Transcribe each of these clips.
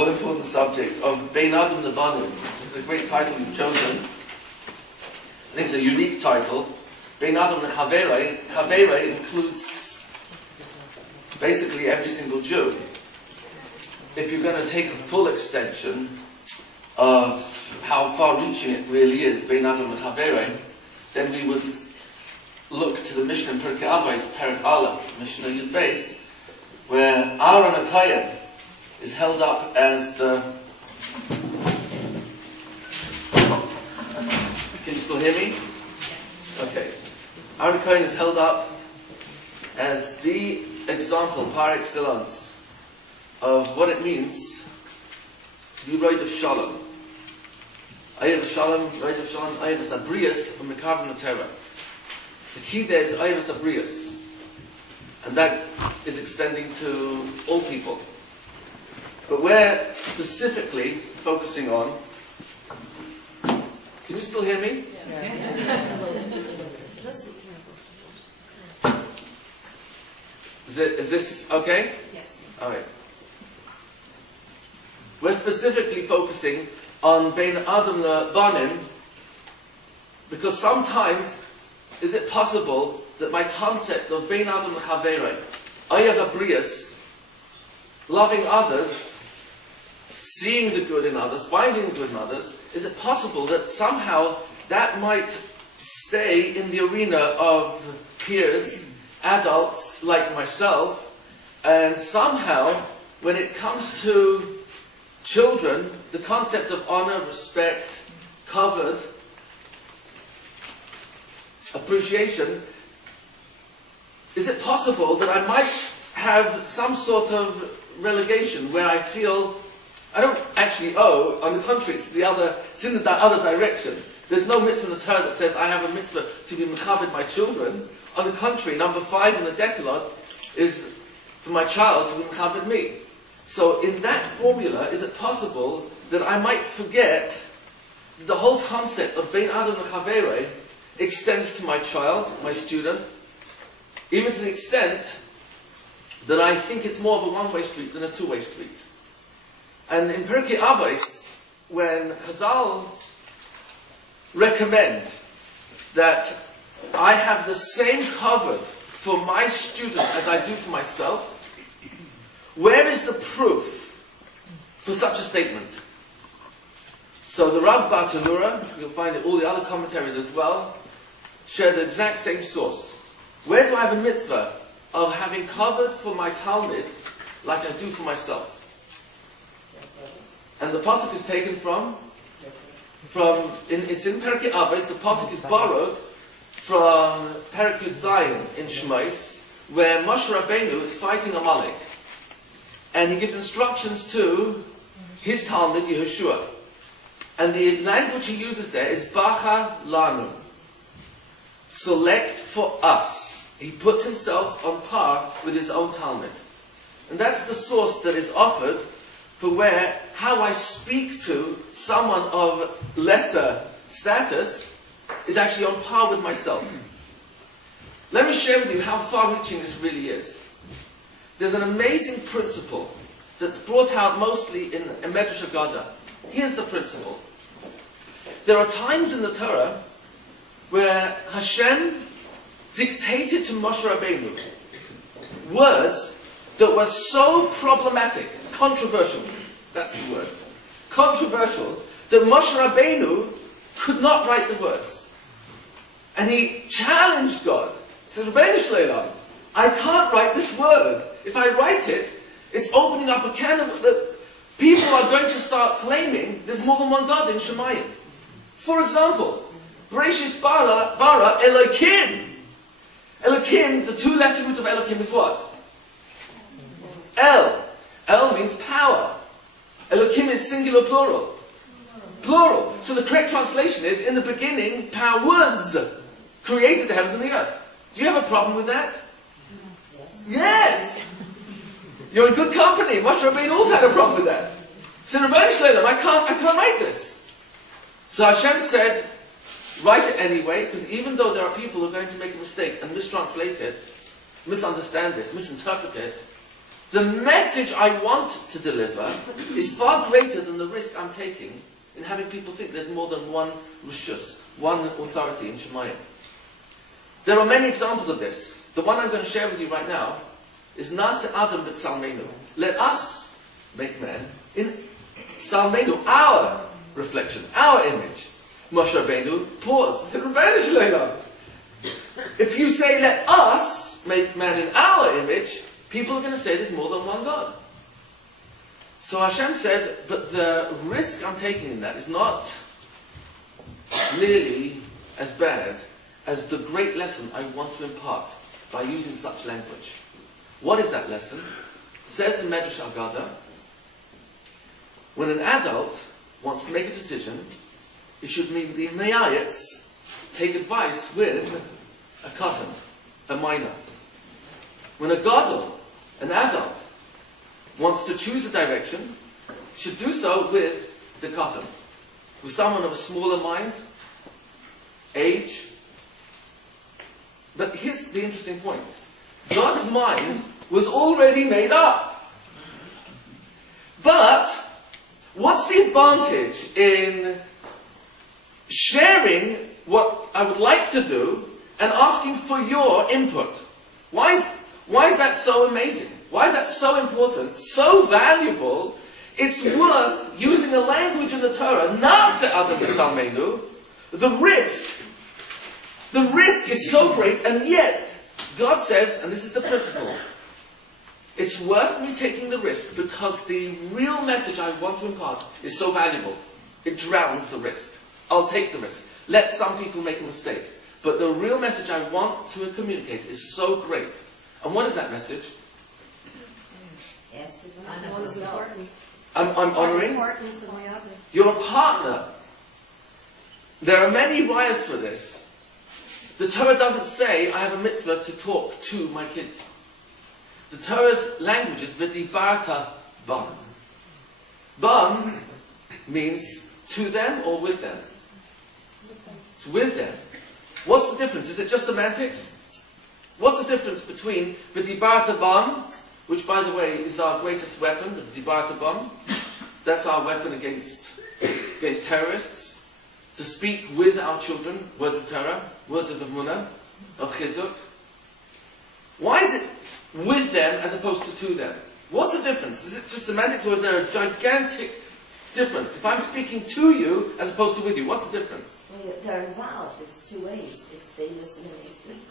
all-important subject of Bein lBanim. It's a great title you've chosen. I think it's a unique title. Bein lChaverei. Chaverei includes basically every single Jew. If you're going to take a full extension of how far-reaching it really is, Bein lChaverei, then we would look to the Mishnah in Pirkei Avos, Perek Aleph, Mishnah Yud Beis, where Aaron HaKohen is held up as the... Can you still hear me? Okay. Aaron HaKohen is held up as the example, par excellence, of what it means to be Roid of Shalom. Ayev Shalom, Roid of Shalom, Ayev Sabrias, from Mekav Torah. The key there is Ayev Sabrias. And that is extending to all people. But we're specifically focusing on... Can you still hear me? Yeah. Is this okay? Yes. Alright. We're specifically focusing on Bein lBanim because sometimes is it possible that my concept of Bein lChaverei, Ayav Abrius, loving others, seeing the good in others, finding the good in others, is it possible that somehow that might stay in the arena of peers, adults like myself, and somehow when it comes to children, the concept of honor, respect, covered, appreciation, is it possible that I might have some sort of relegation where I feel I don't actually owe, on the contrary, it's in the other direction. There's no mitzvah in the Torah that says I have a mitzvah to be mechaved my children. On the contrary, number 5 in the Decalogue is for my child to be mechaved me. So in that formula, is it possible that I might forget that the whole concept of Bein lChaverei extends to my child, my student, even to the extent that I think it's more of a one-way street than a two-way street. And in Pirkei Avos, when Chazal recommend that I have the same covered for my student as I do for myself, where is the proof for such a statement? So the Rav Bartanura, you'll find it all the other commentaries as well, share the exact same source. Where do I have a mitzvah of having covered for my Talmud like I do for myself? And the pasuk is taken it's in Pirkei Avos. The pasuk is borrowed from Perek Yud Zayin in Shmos, where Moshe Rabbeinu is fighting Amalek, and he gives instructions to his Talmud Yehoshua, and the language he uses there is Bacha Lanu, select for us. He puts himself on par with his own Talmud, and that's the source that is offered for how I speak to someone of lesser status is actually on par with myself. Let me share with you how far-reaching this really is. There's an amazing principle that's brought out mostly in Medrash Agada. Here's the principle. There are times in the Torah where Hashem dictated to Moshe Rabbeinu words that were so problematic, controversial, that's the word, controversial, that Moshe Rabbeinu could not write the words. And he challenged God. He said, Rabbeinu Shleilam, I can't write this word. If I write it, it's opening up a can of... that people are going to start claiming there's more than one God in Shemayim. For example, Bereshis bara Elokim. Elokim, the 2-letter root of Elokim is what? El. El means power. Elokim is singular plural. Plural. So the correct translation is, in the beginning, power was created the heavens and the earth. Do you have a problem with that? Yes! You're in good company. Moshe Rabbeinu also had a problem with that. He said, Rabbeinu Shleilam, I can't write this. So Hashem said, write it anyway, because even though there are people who are going to make a mistake and mistranslate it, misunderstand it, misinterpret it, the message I want to deliver is far greater than the risk I'm taking in having people think there's more than one rishus, one authority in Shemayim. There are many examples of this. The one I'm going to share with you right now is Nase Adam b'Tzalmenu. Let us make man in Tzalmenu, our reflection, our image. Moshe Rabbeinu paused. If you say, let us make man in our image, people are going to say there's more than one God. So Hashem said, but the risk I'm taking in that is not nearly as bad as the great lesson I want to impart by using such language. What is that lesson? Says the Medrash Agada, when an adult wants to make a decision, he should meet the Nayayats, take advice with a katan, a minor. When a gadol, an adult, wants to choose a direction, should do so with the katan, with someone of a smaller mind, age. But here's the interesting point. God's mind was already made up. But what's the advantage in sharing what I would like to do and asking for your input? Why is that so amazing? Why is that so important, so valuable? It's worth using a language in the Torah, Nase Adam b'Tzalmenu. The risk is so great, and yet God says, and this is the principle, it's worth me taking the risk because the real message I want to impart is so valuable. It drowns the risk. I'll take the risk. Let some people make a mistake. But the real message I want to communicate is so great. And what is that message? I'm honoring. You're a partner. There are many rayas for this. The Torah doesn't say I have a mitzvah to talk to my kids. The Torah's language is v'dibarta bam. Bam means to them or with them. It's with them. What's the difference? Is it just semantics? What's the difference between v'dibarta bam, which by the way is our greatest weapon, the v'dibarta bam? That's our weapon against terrorists. To speak with our children, words of Torah, words of Emunah, of Chizuk. Why is it with them as opposed to them? What's the difference? Is it just semantics or is there a gigantic difference? If I'm speaking to you as opposed to with you, what's the difference? Well, they're involved. It's two ways. It's they listen and they speak.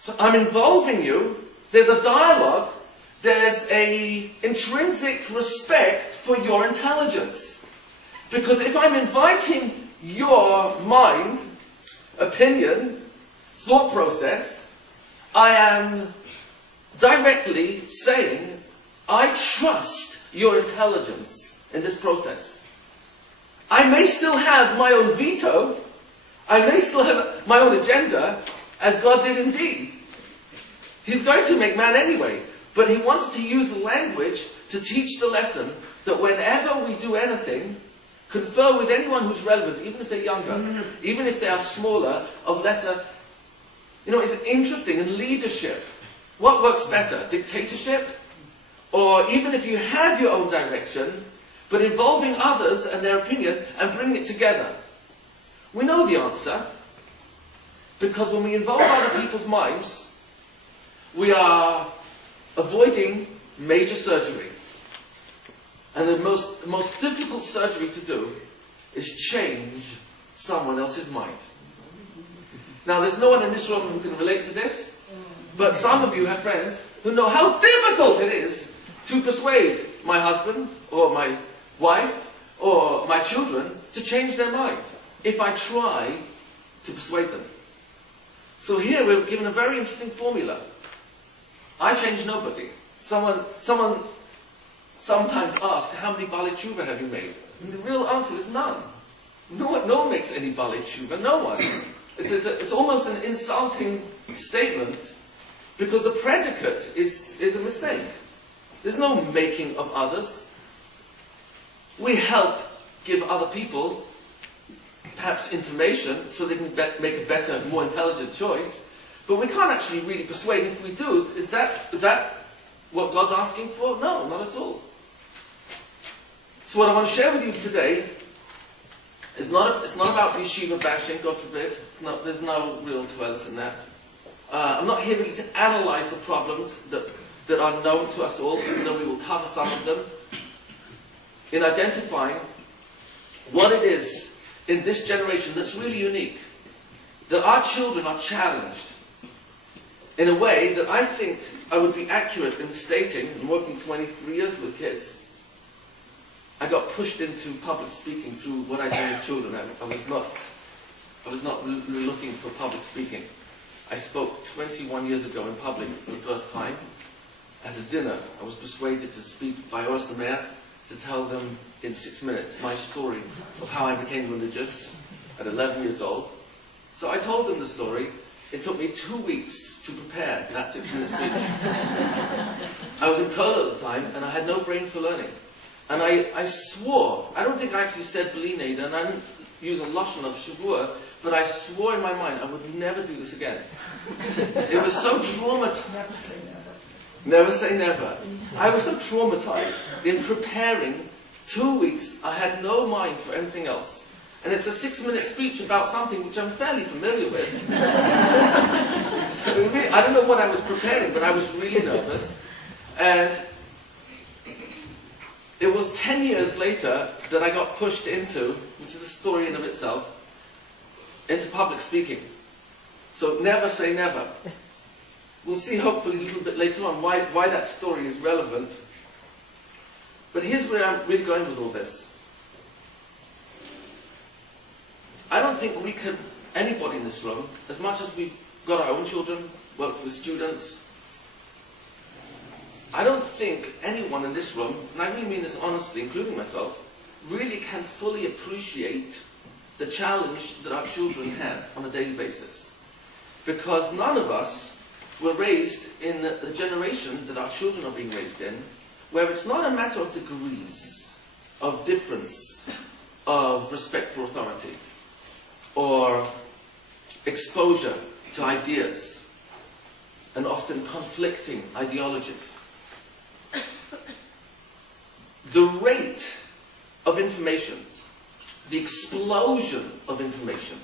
So I'm involving you. There's a dialogue. There's a intrinsic respect for your intelligence. Because if I'm inviting your mind, opinion, thought process, I am directly saying, I trust your intelligence in this process. I may still have my own veto, I may still have my own agenda, as God did indeed. He's going to make man anyway, but he wants to use the language to teach the lesson that whenever we do anything, confer with anyone who's relevant, even if they're younger, even if they are smaller, of lesser. You know, it's interesting in leadership. What works better, dictatorship? Or even if you have your own direction, but involving others and their opinion and bringing it together? We know the answer. Because when we involve other people's minds, we are avoiding major surgery. And the most difficult surgery to do is change someone else's mind. Now, there's no one in this room who can relate to this, but some of you have friends who know how difficult it is to persuade my husband, or my wife, or my children to change their mind, if I try to persuade them. So here we're given a very interesting formula. I change nobody. Someone sometimes asked, how many Bali Tshuva have you made? And the real answer is none. No one makes any Bali Tshuva, no one. It's almost an insulting statement, because the predicate is a mistake. There's no making of others. We help give other people perhaps information so they can make a better, more intelligent choice, but we can't actually really persuade. If we do, is that what God's asking for? No, not at all. So what I want to share with you today is it's not about yeshiva bashing, God forbid. There's no real dwellers in that. I'm not here really to analyze the problems that are known to us all, even though we will cover some of them, in identifying what it is in this generation that's really unique, that our children are challenged in a way that I think I would be accurate in stating, and working 23 years with kids, I got pushed into public speaking through what I do with children. I was not looking for public speaking. I spoke 21 years ago in public for the first time. At a dinner, I was persuaded to speak by Orsamer, to tell them in 6 minutes my story of how I became religious at 11 years old. So I told them the story. It took me 2 weeks to prepare that 6-minute speech. I was in Kol at the time, and I had no brain for learning. And I swore, I don't think I actually said B'li, and I didn't use a lashon of Shavua, but I swore in my mind I would never do this again. It was so traumatizing. Never say never. I was so traumatized in preparing 2 weeks. I had no mind for anything else. And it's a 6-minute speech about something which I'm fairly familiar with. So really, I don't know what I was preparing, but I was really nervous. And it was 10 years later that I got pushed into, which is a story in of itself, into public speaking. So never say never. We'll see hopefully a little bit later on why that story is relevant. But here's where I'm really going with all this. I don't think we can, anybody in this room, as much as we've got our own children, worked with students, I don't think anyone in this room, and I really mean this honestly, including myself, really can fully appreciate the challenge that our children have on a daily basis. Because none of us were raised in the generation that our children are being raised in, where it's not a matter of degrees, of difference, of respect for authority, or exposure to ideas, and often conflicting ideologies. The rate of information, the explosion of information,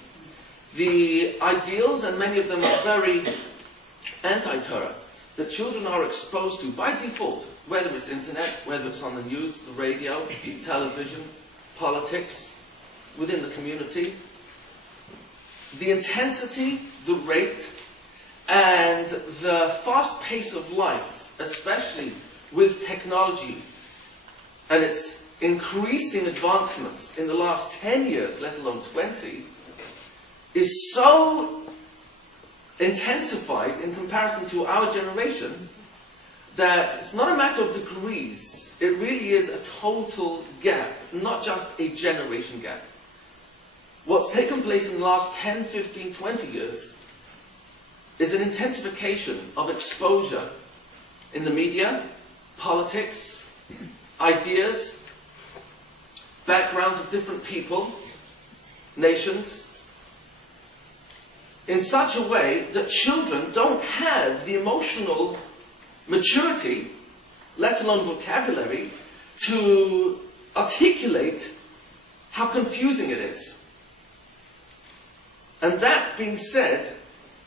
the ideals, and many of them are very anti-Torah, that children are exposed to by default, whether it's internet, whether it's on the news, the radio, television, politics, within the community. The intensity, the rate, and the fast pace of life, especially with technology and its increasing advancements in the last 10 years, let alone 20, is so intensified in comparison to our generation that it's not a matter of degrees. It really is a total gap, not just a generation gap. What's taken place in the last 10, 15, 20 years is an intensification of exposure in the media, politics, ideas, backgrounds of different people, nations, in such a way that children don't have the emotional maturity, let alone vocabulary, to articulate how confusing it is. And that being said,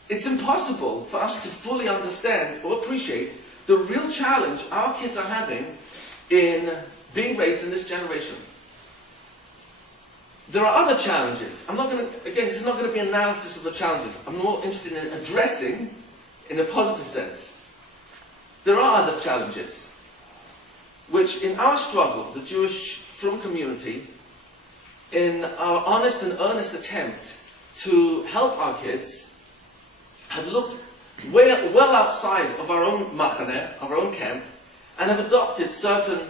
it's impossible for us to fully understand or appreciate the real challenge our kids are having in being raised in this generation. There are other challenges. I'm not going to, again, this is not going to be an analysis of the challenges. I'm more interested in addressing, in a positive sense. There are other challenges, which in our struggle, the Jewish Frum community, in our honest and earnest attempt to help our kids, have looked well outside of our own machaneh, our own camp, and have adopted certain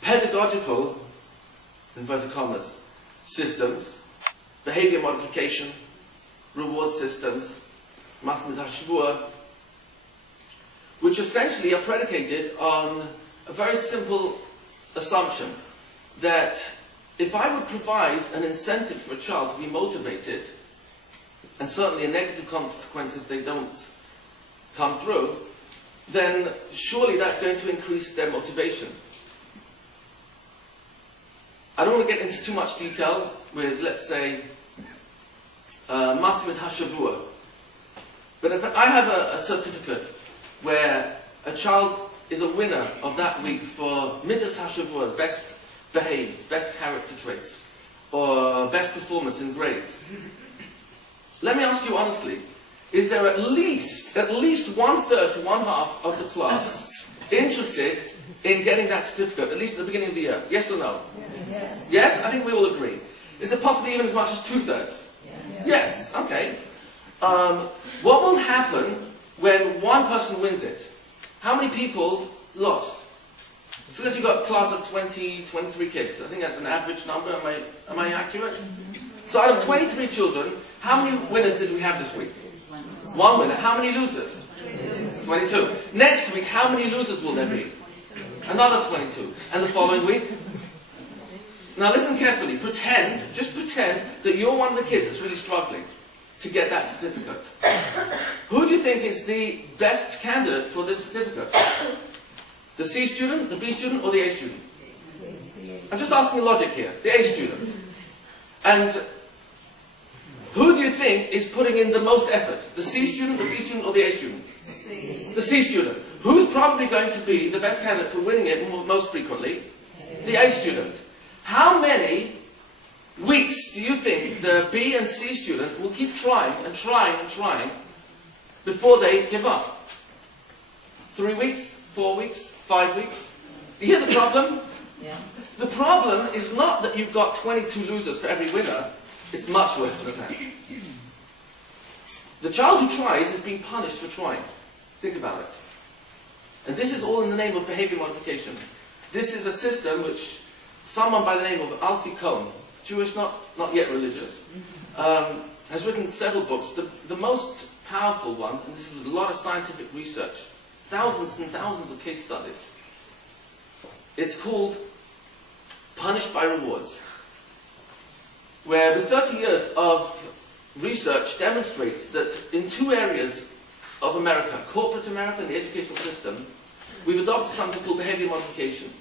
pedagogical, inverted commas, systems, behavior modification, reward systems, masnid hashvua, which essentially are predicated on a very simple assumption that if I would provide an incentive for a child to be motivated, and certainly a negative consequence if they don't come through, then surely that's going to increase their motivation. I don't want to get into too much detail with, let's say, Masmid Hashavua. But if I have a certificate where a child is a winner of that week for Midas Hashavua, best behaved, best character traits, or best performance in grades, let me ask you honestly, is there at least 1/3 to 1/2 of the class interested in getting that certificate, at least at the beginning of the year? Yes or no? Yes. Yes? I think we all agree. Is it possibly even as much as 2/3? Yes. Okay. What will happen when one person wins it? How many people lost? So let's say you've got a class of 20, 23 kids. I think that's an average number. Am I accurate? So out of 23 children, how many winners did we have this week? One winner. How many losers? 22. Next week, how many losers will there be? Another 22. And the following week? Now listen carefully. Just pretend that you're one of the kids that's really struggling to get that certificate. Who do you think is the best candidate for this certificate? The C student, the B student, or the A student? I'm just asking logic here. The A student. And who do you think is putting in the most effort? The C student, the B student, or the A student? The C student. Who's probably going to be the best candidate for winning it most frequently? The A student. How many weeks do you think the B and C student will keep trying and trying and trying before they give up? 3 weeks? 4 weeks? 5 weeks? You hear the problem? Yeah. The problem is not that you've got 22 losers for every winner. It's much worse than that. The child who tries is being punished for trying. Think about it. And this is all in the name of behavior modification. This is a system which someone by the name of Alfie Kohn, Jewish, not yet religious, has written several books. The most powerful one, and this is a lot of scientific research, thousands and thousands of case studies. It's called Punished by Rewards, where the 30 years of research demonstrates that in 2 areas of America, corporate America and the educational system, we've adopted something called behavior modification.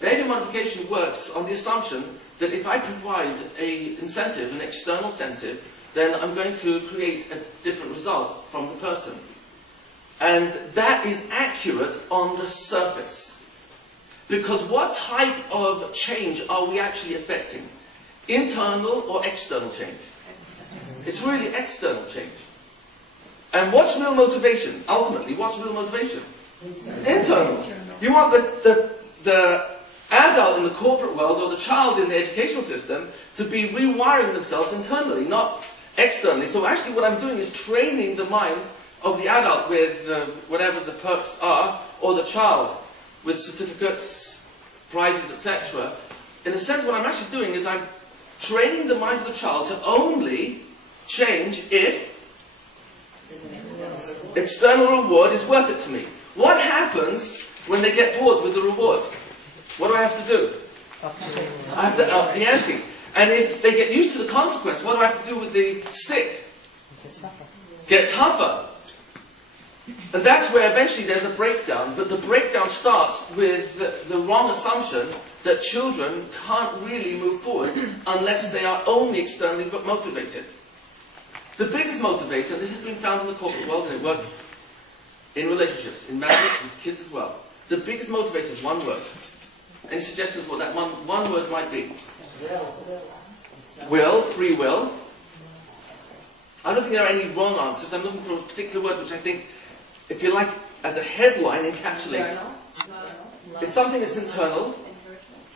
Behavior modification works on the assumption that if I provide an incentive, an external incentive, then I'm going to create a different result from the person. And that is accurate on the surface. Because what type of change are we actually affecting? Internal or external change? It's really external change. And what's real motivation? Ultimately, what's real motivation? Internal. You want the adult in the corporate world or the child in the educational system to be rewiring themselves internally, not externally. So actually what I'm doing is training the mind of the adult with whatever the perks are, or the child with certificates, prizes, etc. In a sense, what I'm actually doing is I'm training the mind of the child to only change if external reward is worth it to me. What happens when they get bored with the reward? What do I have to do? I have to up the ante. And if they get used to the consequence, what do I have to do with the stick? Get tougher. And that's where eventually there's a breakdown. But the breakdown starts with the wrong assumption that children can't really move forward unless they are only externally motivated. The biggest motivator, and this has been found in the corporate world, and it works in relationships, in marriage, with kids as well. The biggest motivator is one word. Any suggestions what that one word might be? Will, free will. I don't think there are any wrong answers. I'm looking for a particular word which I think, if you like, as a headline encapsulates. It's something that's internal.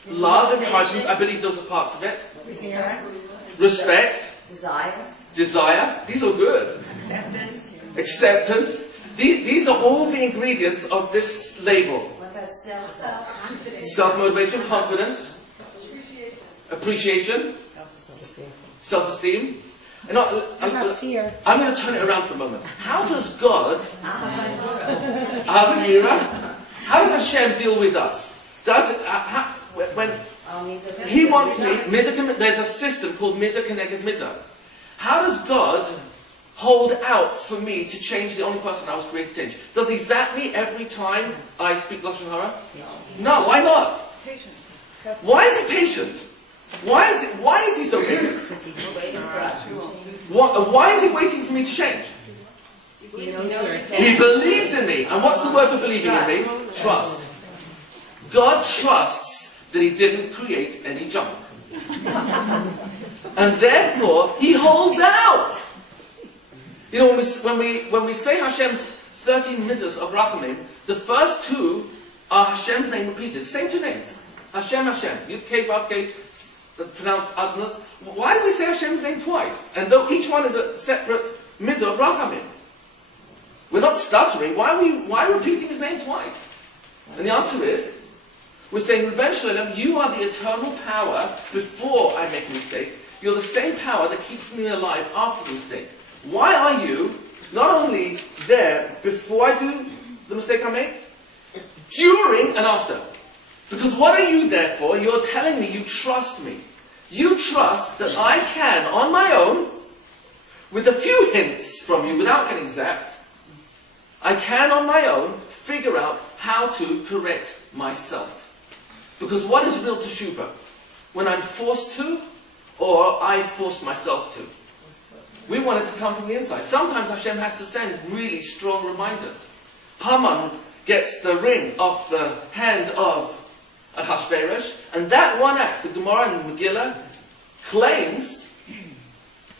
Love, encouragement, I believe those are parts of it. Respect. Desire. These are good. Acceptance. These are all the ingredients of this label. What about self-confidence? Self-motivation, confidence, appreciation, self-esteem. And I'm going to turn it around for a moment. How does God, how does Hashem deal with us? When He wants me, there's a system called midah keneged midah. How does God hold out for me to change the only person I was created to change? Does he zap me every time I speak Lashon Hara? No, why not? Patient. Why is he patient? Why is he so patient? Because he's waiting for us. Why is he waiting for me to change? He knows we're He saved. believes in me. And what's the word for believing in me? Trust. God trusts that he didn't create any junk. And therefore, he holds out. You know, when we say Hashem's 13 midas of Rachamim, the first two are Hashem's name repeated. Same two names. Hashem, Hashem. Yud Kei, Vav Kei, pronounced Adnas. Why do we say Hashem's name twice? And though each one is a separate midah of Rachamim. We're not stuttering. Why repeating his name twice? And the answer is, we're saying, Rebbe Shalom, you are the eternal power before I make a mistake. You're the same power that keeps me alive after the mistake. Why are you not only there before I do the mistake I make, during and after? Because what are you there for? You're telling me you trust me. You trust that I can, on my own, with a few hints from you, without getting zapped, I can, on my own, figure out how to correct myself. Because what is real teshuvah? When I'm forced to, or I force myself to? We want it to come from the inside. Sometimes Hashem has to send really strong reminders. Haman gets the ring off the hand of Achashverosh, and that one act, the Gemara in Megillah claims,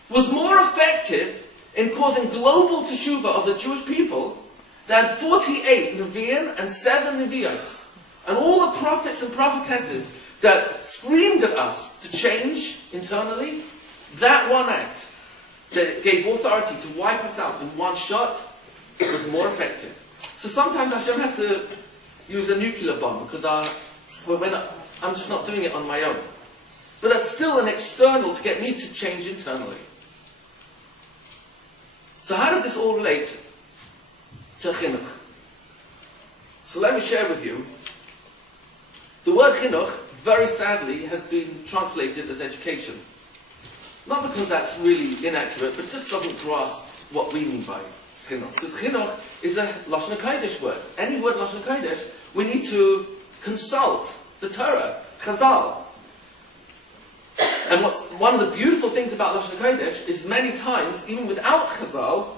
was more effective in causing global teshuvah of the Jewish people than 48 Nevi'im and 7 Nevi'os. And all the prophets and prophetesses that screamed at us to change internally, that one act that gave authority to wipe us out in one shot was more effective. So sometimes Hashem has to use a nuclear bomb because I'm just not doing it on my own. But that's still an external to get me to change internally. So how does this all relate to chinuch? So let me share with you. The word chinuch, very sadly, has been translated as education. Not because that's really inaccurate, but just doesn't grasp what we mean by chinuch. Because chinuch is a Lashon HaKodesh word. Any word Lashon HaKodesh, we need to consult the Torah, Chazal. And one of the beautiful things about Lashon HaKodesh is many times, even without Chazal,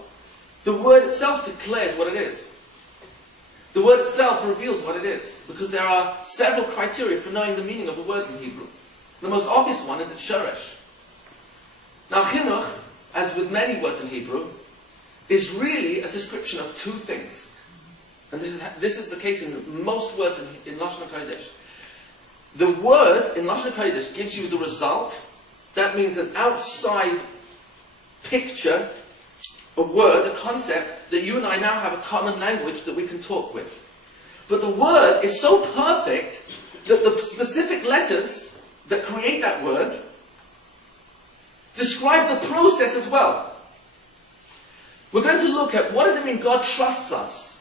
the word itself declares what it is. The word itself reveals what it is. Because there are several criteria for knowing the meaning of a word in Hebrew. The most obvious one is its shoresh. Now, chinuch, as with many words in Hebrew, is really a description of two things. And this is the case in most words in Lashon HaKodesh. The word in Lashon HaKodesh gives you the result. That means an outside picture, a word, a concept, that you and I now have a common language that we can talk with. But the word is so perfect that the specific letters that create that word describe the process as well. We're going to look at what does it mean God trusts us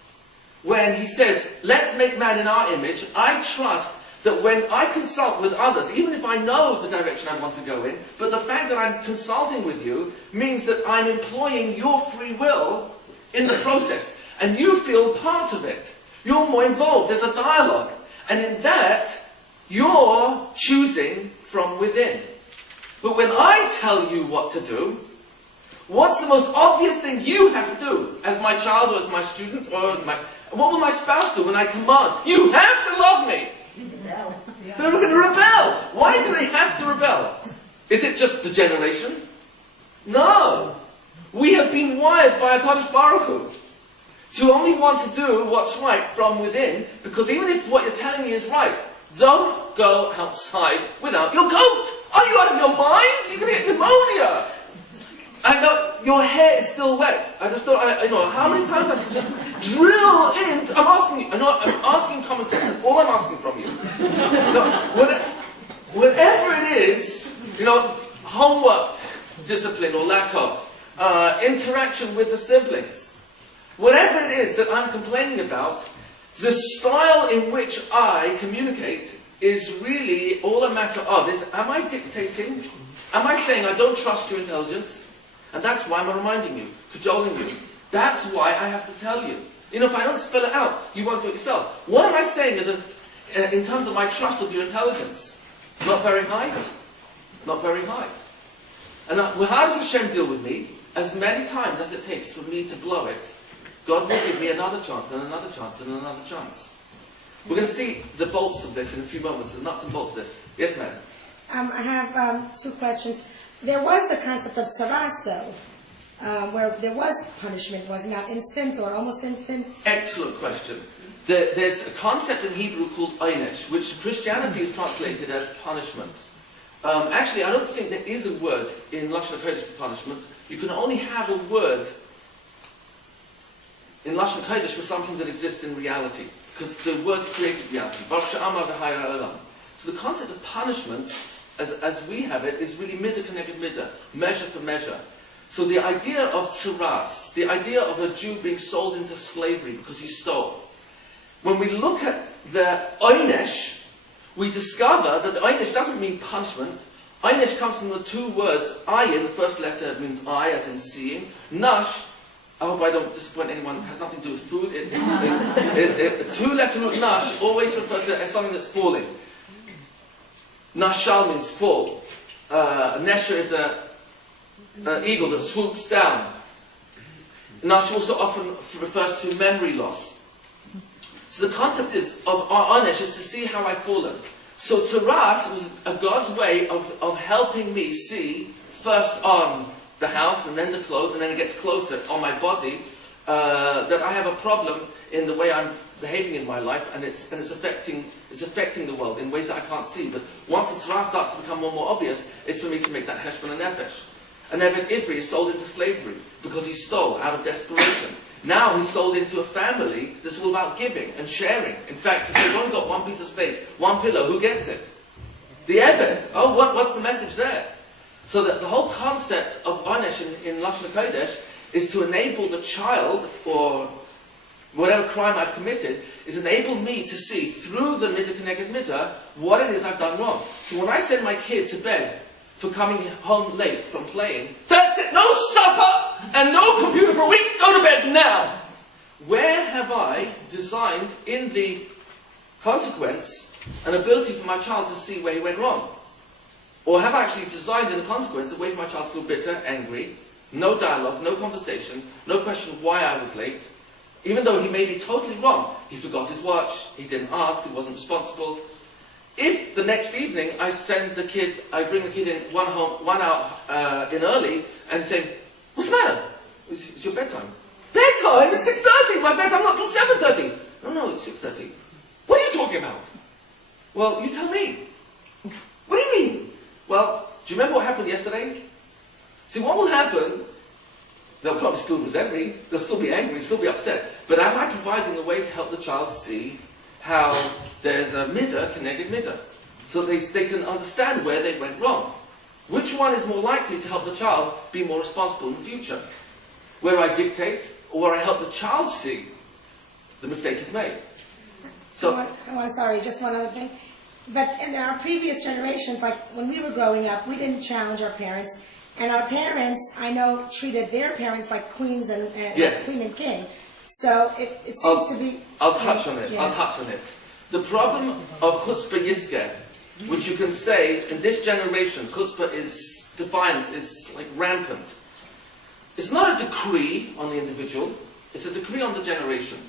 when he says, let's make man in our image. I trust that when I consult with others, even if I know the direction I want to go in, but the fact that I'm consulting with you means that I'm employing your free will in the process. And you feel part of it. You're more involved. There's a dialogue. And in that, you're choosing from within. But when I tell you what to do, what's the most obvious thing you have to do as my child or as my student or what will my spouse do when I command? You have to love me! They're going to rebel. Why do they have to rebel? Is it just the generation? No. We have been wired by HaKadosh Baruch Hu to only want to do what's right from within, because even if what you're telling me is right, don't go outside without your coat. Are you out of your mind? You're going to get pneumonia. I know your hair is still wet. I just thought, how many times I can just drill in. I'm asking you. I'm asking common sense. That's all I'm asking from you. Whatever it is, homework, discipline or lack of, interaction with the siblings, whatever it is that I'm complaining about, the style in which I communicate is really all a matter of, am I dictating? Am I saying I don't trust your intelligence? And that's why I'm reminding you, cajoling you. That's why I have to tell you. You know, if I don't spell it out, you won't do it yourself. What am I saying is, in terms of my trust of your intelligence? Not very high. Not very high. And how does Hashem deal with me? As many times as it takes for me to blow it, God will give me another chance, and another chance, and another chance. We're going to see the bolts of this in a few moments, the nuts and bolts of this. Yes, ma'am? I have 2 questions. There was the concept of saras, though, where there was punishment, was not instant or almost instant. Excellent question. There's a concept in Hebrew called einesh, which Christianity is translated as punishment. Actually, I don't think there is a word in Lashon HaKodesh for punishment. You can only have a word in Lashon HaKodesh for something that exists in reality, because the words created reality. So the concept of punishment, as we have it, is really midah connected midah, measure for measure. So the idea of tsaras, the idea of a Jew being sold into slavery because he stole, when we look at the einesh, we discover that the einesh doesn't mean punishment. Einesh comes from the 2 words, ayin, the first letter means eye, as in seeing. Nash, I hope I don't disappoint anyone, it has nothing to do with food. A 2-letter root nash always refers to it as something that's falling. Nashal means fall. A nesher is an eagle that swoops down. Nash also often refers to memory loss. So the concept of einesh is to see how I've fallen. So tsaras was God's way of helping me see, first on the house, and then the clothes, and then it gets closer on my body, that I have a problem in the way I'm behaving in my life, and it's affecting the world in ways that I can't see. But once the tsaras starts to become more and more obvious, it's for me to make that cheshbon nefesh. And Eved Ivri is sold into slavery because he stole out of desperation. Now he's sold into a family that's all about giving and sharing. In fact, if they've only got 1 piece of steak, 1 pillow, who gets it? The Eved. Oh, what's the message there? So that the whole concept of einesh in Lashon HaKodesh is to enable the child, or whatever crime I've committed, is enable me to see through the midah connected midah what it is I've done wrong. So when I send my kid to bed for coming home late from playing, that's it, no supper and no computer for a week, go to bed now. Where have I designed in the consequence an ability for my child to see where he went wrong? Or have I actually designed in the consequence a way for my child to feel bitter, angry, no dialogue, no conversation, no question of why I was late, even though he may be totally wrong. He forgot his watch, he didn't ask, he wasn't responsible. If the next evening I bring the kid in one hour in early and say, what's the matter? It's your bedtime. Bedtime? It's 6:30. My bedtime not till 7:30. No, it's 6:30. What are you talking about? Well, you tell me. What do you mean? Well, do you remember what happened yesterday? See, what will happen, they'll probably still resent me, they'll still be angry, still be upset, but am I providing a way to help the child see how there's a midah connected midah, so they can understand where they went wrong? Which one is more likely to help the child be more responsible in the future? Where I dictate, or where I help the child see the mistake is made? So, I'm sorry, just one other thing. But in our previous generations, like when we were growing up, we didn't challenge our parents. And our parents, I know, treated their parents like queens and yes. queen and king. So it seems to be... I'll touch on it. Yeah. I'll touch on it. The problem of chutzpah yiskeh, which you can say in this generation, chutzpah is defiance, is like rampant. It's not a decree on the individual, it's a decree on the generation.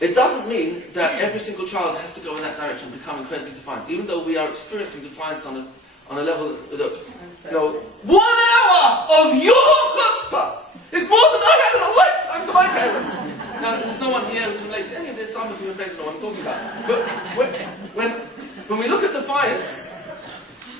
It doesn't mean that every single child has to go in that direction and become incredibly defiant, even though we are experiencing defiance on a level that, 1 hour of your chutzpah is more than I had in a lifetime to my parents. Now, there's no one here who can relate to any of this. Some of you friends know what I'm talking about. But when we look at defiance,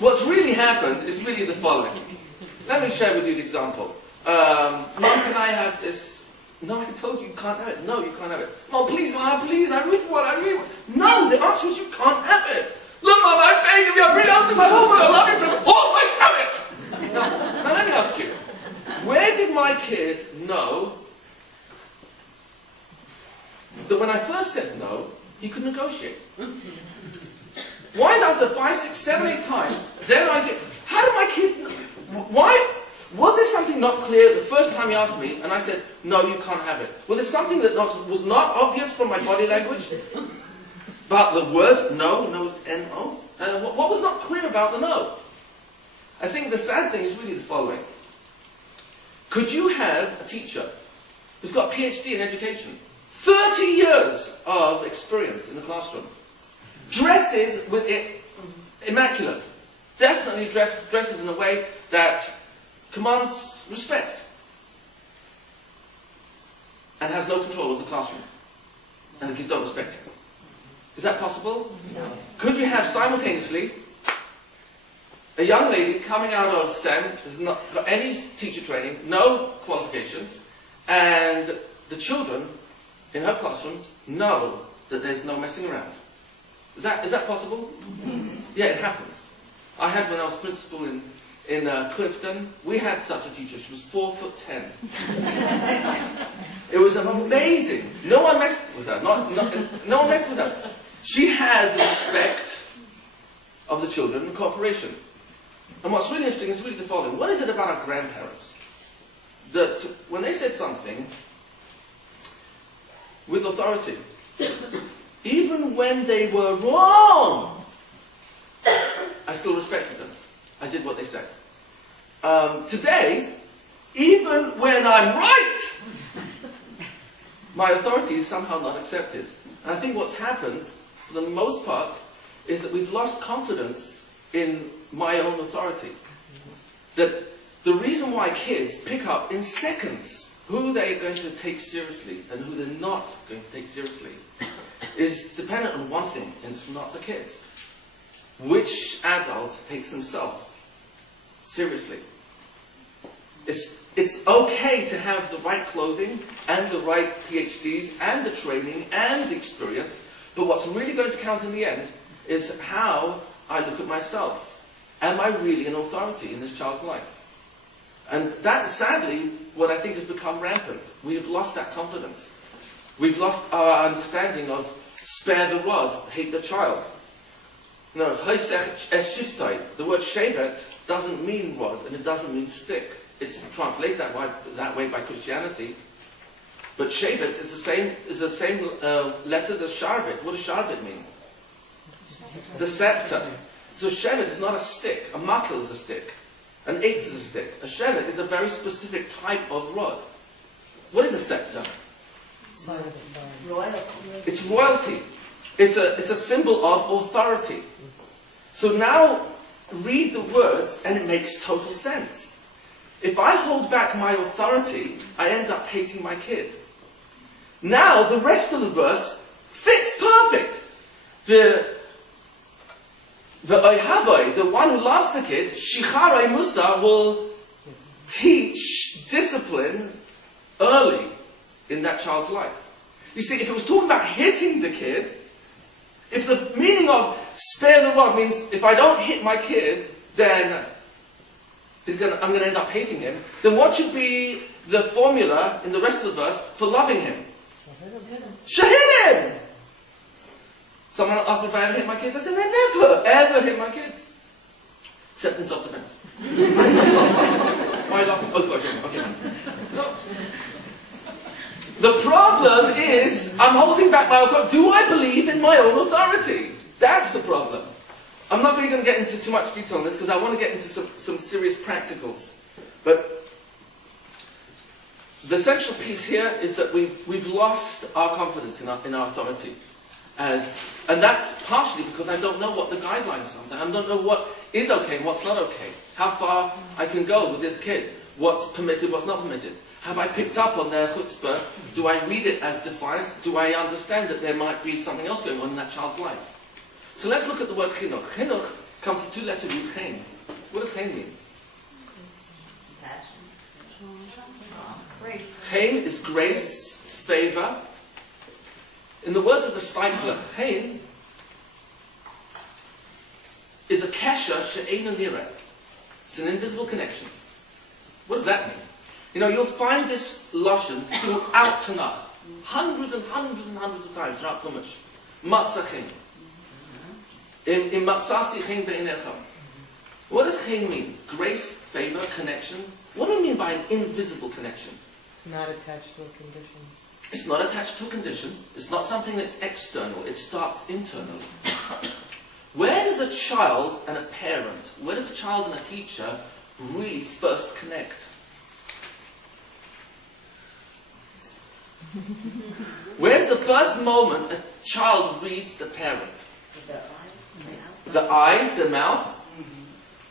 what's really happened is really the following. Let me share with you the example. Mom, can I have this? No, I told you can't have it. No, you can't have it. Mom, please, Mom, please, I really want. No, the answer is you can't have it. Look, Mom, I beg of you, I really love my home, I love you from all my habits. Now, let me ask you, where did my kid know that when I first said no, he could negotiate? Why after 5, 6, 7, 8 times, then I get, how did my kid know? Why? Was there something not clear the first time he asked me, and I said, no, you can't have it? Was there something that was not obvious from my body language? About the word no, N-O? What was not clear about the no? I think the sad thing is really the following. Could you have a teacher who's got a PhD in education, 30 years of experience in the classroom, dresses with it immaculate, definitely dresses in a way that commands respect, and has no control of the classroom, and the kids don't respect him? Is that possible? No. Could you have simultaneously a young lady coming out of SEM, who's not got any teacher training, no qualifications, and the children in her classroom know that there's no messing around? Is that possible? Yeah, it happens. I had, when I was principal in Clifton, we had such a teacher. She was 4'10". It was amazing. No one messed with her. No one messed with her. She had the respect of the children and cooperation. And what's really interesting is really the following. What is it about our grandparents that when they said something with authority, even when they were wrong, I still respected them. I did what they said. Today, even when I'm right, my authority is somehow not accepted. And I think what's happened, for the most part, is that we've lost confidence in my own authority. That the reason why kids pick up in seconds who they're going to take seriously and who they're not going to take seriously is dependent on one thing, and it's not the kids. Which adult takes himself seriously? It's okay to have the right clothing and the right PhDs and the training and the experience, but what's really going to count in the end is how I look at myself. Am I really an authority in this child's life? And that's sadly what I think has become rampant. We have lost that confidence. We've lost our understanding of spare the rod, hate the child. No, the word shevet doesn't mean rod and it doesn't mean stick. It's translated that way by Christianity. But shevet is the same letters as sharbit. What does sharbit mean? It's a scepter. So shevet is not a stick. A makel is a stick. An eitz is a stick. A shevet is a very specific type of rod. What is a scepter? Royalty. It's royalty. It's a symbol of authority. So now read the words and it makes total sense. If I hold back my authority, I end up hating my kid. Now the rest of the verse fits perfect. The oihavoi, the one who loves the kid, shicharai musa, will teach discipline early in that child's life. You see, if it was talking about hitting the kid, if the meaning of spare the rod means if I don't hit my kid, then I'm going to end up hating him, then what should be the formula in the rest of the verse for loving him? Shahid him! Someone asked me if I ever hit my kids. I said, I never, ever hit my kids. Except in self-defense. Why are you laughing? Oh, okay. No. The problem is, I'm holding back my authority. Do I believe in my own authority? That's the problem. I'm not really going to get into too much detail on this because I want to get into some serious practicals. But the central piece here is that we've lost our confidence in our authority. And that's partially because I don't know what the guidelines are. I don't know what is okay and what's not okay. How far I can go with this kid. What's permitted, what's not permitted. Have I picked up on their chutzpah? Do I read it as defiance? Do I understand that there might be something else going on in that child's life? So let's look at the word chinuch. Chinuch comes from two letters root chen. What does chen mean? Chen is grace, favor. In the words of the Stipler, chen is a kesher she'eina nireh. It's an invisible connection. What does that mean? You know, you'll find this lashon throughout Tanakh, hundreds and hundreds and hundreds of times throughout Chumash. Matzah chen. In matzasi chen be'inechem. What does chayim mean? Grace, favor, connection. What do we mean by an invisible connection? It's not attached to a condition. It's not attached to a condition. It's not something that's external. It starts internally. Where does a child and a parent, where does a child and a teacher really first connect? Where's the first moment a child reads the parent? With their eyes, The eyes, the mouth.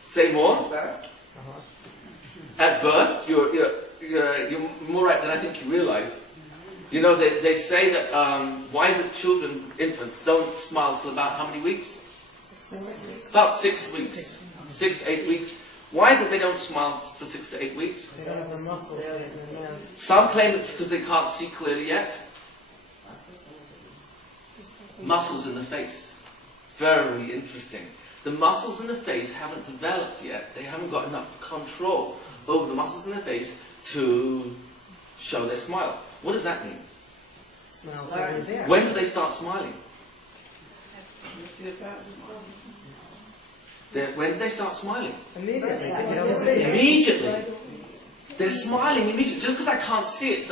Say more. birth. At birth, you're more right than I think you realize. You know, they say that why is it children, infants, don't smile till about how many weeks? About 6 weeks. 6 to 8 weeks. Why is it they don't smile for 6 to 8 weeks? They don't have the muscles yet in their mouth. Some claim it's because they can't see clearly yet. Muscles in the face. Very interesting. The muscles in the face haven't developed yet. They haven't got enough control over the muscles in the face to show their smile. What does that mean? Smile's already there. When do they start smiling? When do they start smiling? Immediately. They don't see it. Immediately. They're smiling immediately. Just because I can't see it,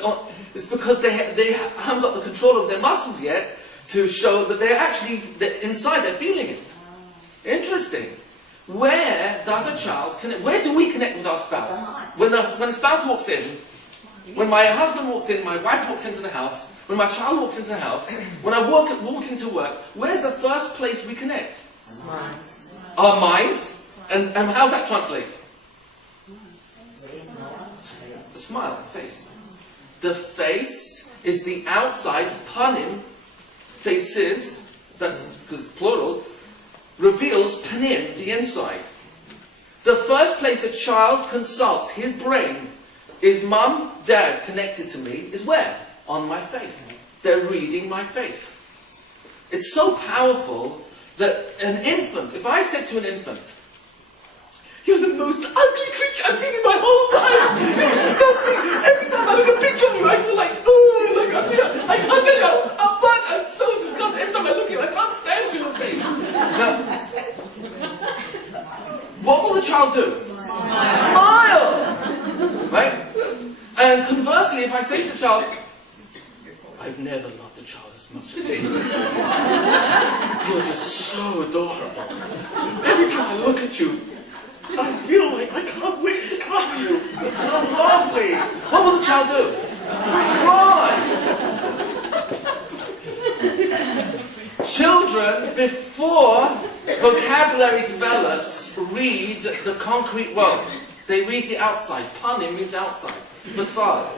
it's because they haven't got the control of their muscles yet to show that they're actually, inside they're feeling it. Interesting. Where does a child connect? Where do we connect with our spouse? When a spouse walks in, when my husband walks in, my wife walks into the house, when my child walks into the house, when I walk into work, where's the first place we connect? Our minds. And how's that translate? The smile, the face. The face is the outside, panim, faces, that's because it's plural, reveals panim, the inside. The first place a child consults his brain is mum, dad connected to me, is where? On my face. They're reading my face. It's so powerful that an infant, if I said to an infant, "You're the most ugly creature I've seen in my whole life. It's disgusting. Every time I look at a picture of you, I feel like, oh, like, I can't tell you how much I'm so disgusted. Every time I look at you, I can't stand your face." Now, what will the child do? Smile. Right? And conversely, if I say to the child, "I've never loved a child as much as you. You're just so adorable. Every time I look at you, I feel like I can't wait to cuddle you. It's so lovely." What will the child do? Cry. Children, before vocabulary develops, read the concrete world. They read the outside. Panim means outside. Facade.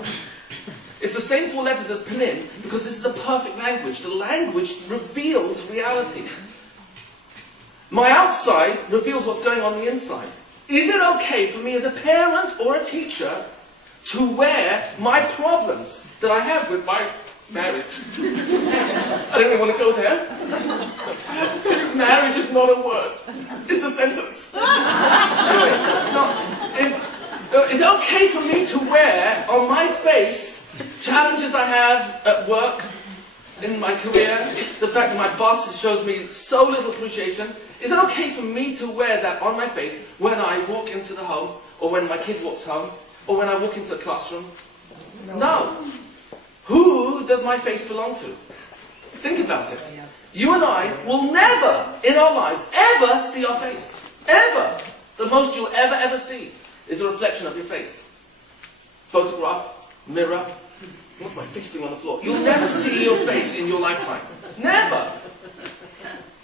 It's the same 4 letters as panim because this is a perfect language. The language reveals reality. My outside reveals what's going on the inside. Is it okay for me as a parent or a teacher to wear my problems that I have with my marriage? I don't even want to go there. Marriage is not a word. It's a sentence. Anyway, is it okay for me to wear on my face challenges I have at work, in my career, the fact that my boss shows me so little appreciation? Is it okay for me to wear that on my face when I walk into the home, or when my kid walks home, or when I walk into the classroom? No. Who does my face belong to? Think about it. You and I will never, in our lives, ever see our face. Ever. The most you'll ever see is a reflection of your face. Photograph, mirror. What's my face doing on the floor? You'll never see your face in your lifetime. Never.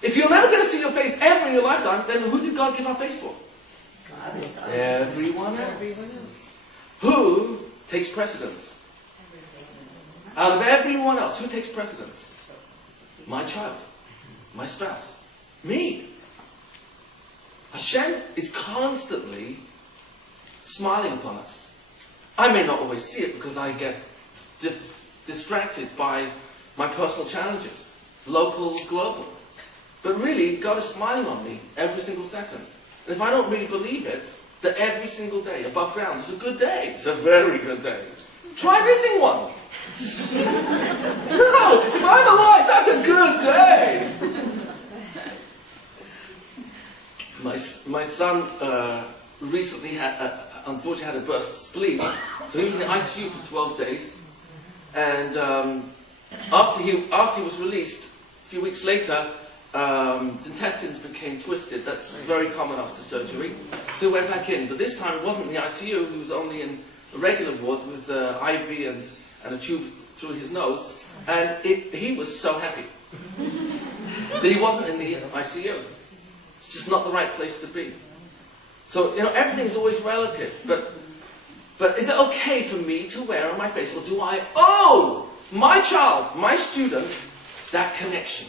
If you're never going to see your face ever in your lifetime, then who did God give our face for? Everyone else. Who takes precedence? Out of everyone else, who takes precedence? My child. My spouse. Me. Hashem is constantly smiling upon us. I may not always see it because I get distracted by my personal challenges, local, global. But really, God is smiling on me every single second. And if I don't really believe it, that every single day above ground is a good day. It's a very good day. Try missing one. No, if I'm alive, that's a good day. My son recently unfortunately had a burst spleen, so he was in the ICU for 12 days. And after he was released, a few weeks later, his intestines became twisted. That's very common after surgery. So he went back in, but this time it wasn't in the ICU. He was only in a regular ward with IV and a tube through his nose, and he was so happy that he wasn't in the ICU. It's just not the right place to be. So, everything is always relative, but is it okay for me to wear on my face, or do I owe my child, my student, that connection?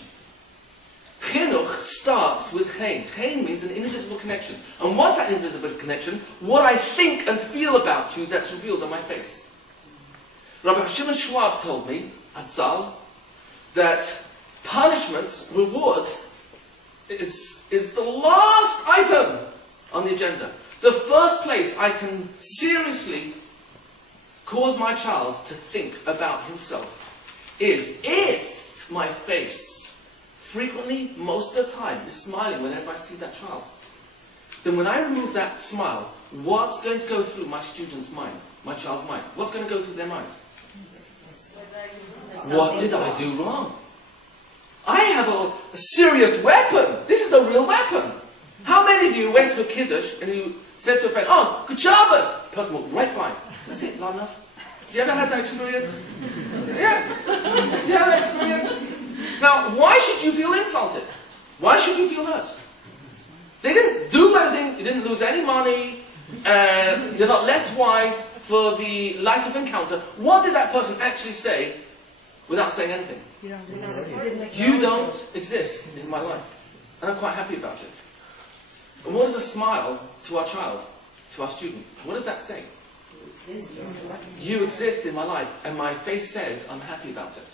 Chinuch starts with chen. Chen means an invisible connection. And what's that invisible connection? What I think and feel about you that's revealed on my face. Rabbi Shimon Schwab told me, at Zal, that punishments, rewards, is the last item on the agenda. The first place I can seriously cause my child to think about himself is if my face, frequently, most of the time, is smiling whenever I see that child. Then when I remove that smile, what's going to go through my student's mind, my child's mind? What's going to go through their mind? What did I do wrong? I have a serious weapon. This is a real weapon. How many of you went to a kiddush and you said to a friend, "Oh, good Shabbos." The person walked right by. That's it, loud enough. Have you ever had that experience? Yeah? You had that experience? Now, why should you feel insulted? Why should you feel hurt? They didn't do anything, you didn't lose any money, you're not less wise for the lack of encounter. What did that person actually say without saying anything? You don't exist in my life. And I'm quite happy about it. And what is a smile to our child, to our student? What does that say? You exist in my life, and my face says I'm happy about it.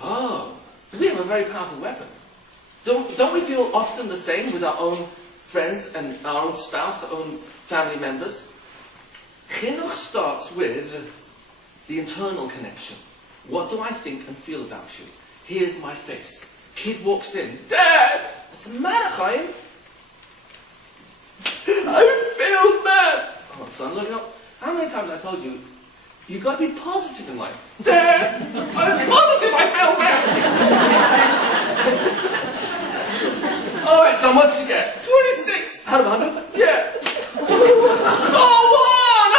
Oh, so we have a very powerful weapon. Don't we feel often the same with our own friends and our own spouse, our own family members? Chinuch starts with the internal connection. What do I think and feel about you? Here's my face. Kid walks in. Dad! What's the matter, Chaim? I feel bad. Oh, son, look up. How many times have I told you, you've got to be positive in life. Dad! I'm positive, I feel bad. Alright, son, what did you get? 26 out of 100? Yeah. So what? I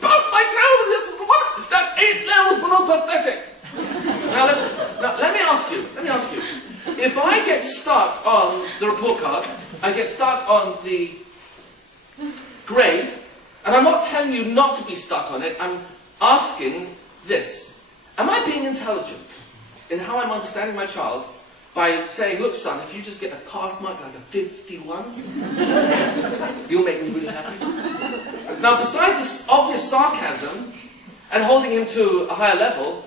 bust my tail with this. What? That's 8 levels below pathetic. Now listen, let me ask you. If I get stuck on the report card, I get stuck on the grade, and I'm not telling you not to be stuck on it, I'm asking this. Am I being intelligent in how I'm understanding my child by saying, look son, if you just get a pass mark like a 51, you'll make me really happy? Now besides this obvious sarcasm and holding him to a higher level,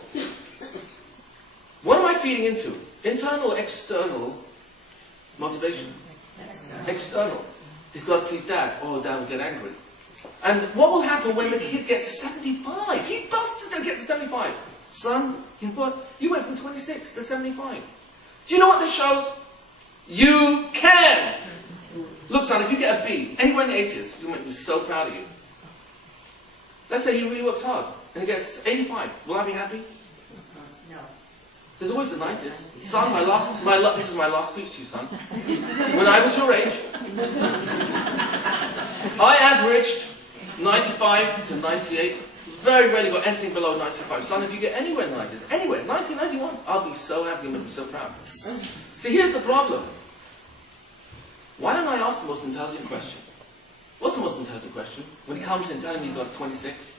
what am I feeding into? Internal or external motivation? External. He's got to please dad, or dad will get angry. And what will happen when the kid gets 75? He busted and gets a 75. Son, you went from 26 to 75. Do you know what this shows? You can! Look son, if you get a B, anywhere in the 80s, you'll make me so proud of you. Let's say he really works hard, and he gets 85. Will I be happy? There's always the 90s. Son, this is my last speech to you, son. When I was your age, I averaged 95 to 98. Very rarely got anything below 95. Son, if you get anywhere in the 90s, anywhere, 90, 91, I'll be so happy and be so proud. See, here's the problem. Why don't I ask the most intelligent question? What's the most intelligent question? When he comes in telling me he got a 26.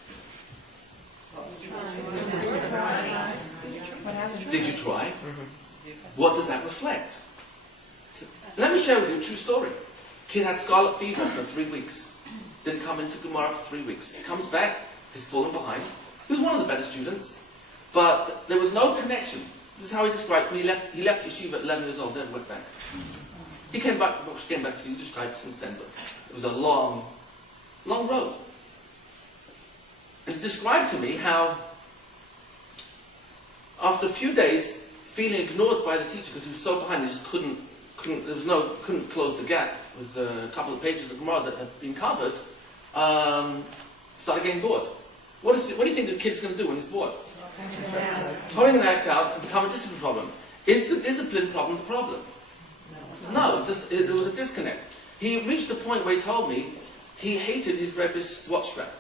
Did you try? What does that reflect? So, let me share with you a true story. Kid had scarlet fever for 3 weeks. Didn't come into Gemara for 3 weeks. He comes back, he's fallen behind. He was one of the better students, but there was no connection. This is how he described it. He left yeshiva at 11 years old, never went back. He came back to Yiddishkeit since then, but it was a long, long road. And he described to me how after a few days, feeling ignored by the teacher because he was so behind, he just couldn't couldn't close the gap with a couple of pages of Gemara that had been covered, started getting bored. What do you think the kid's going to do when he's bored? Throwing an act out and become a discipline problem. Is the discipline problem the problem? No, it was a disconnect. He reached a point where he told me he hated his Rebbe's watch strap.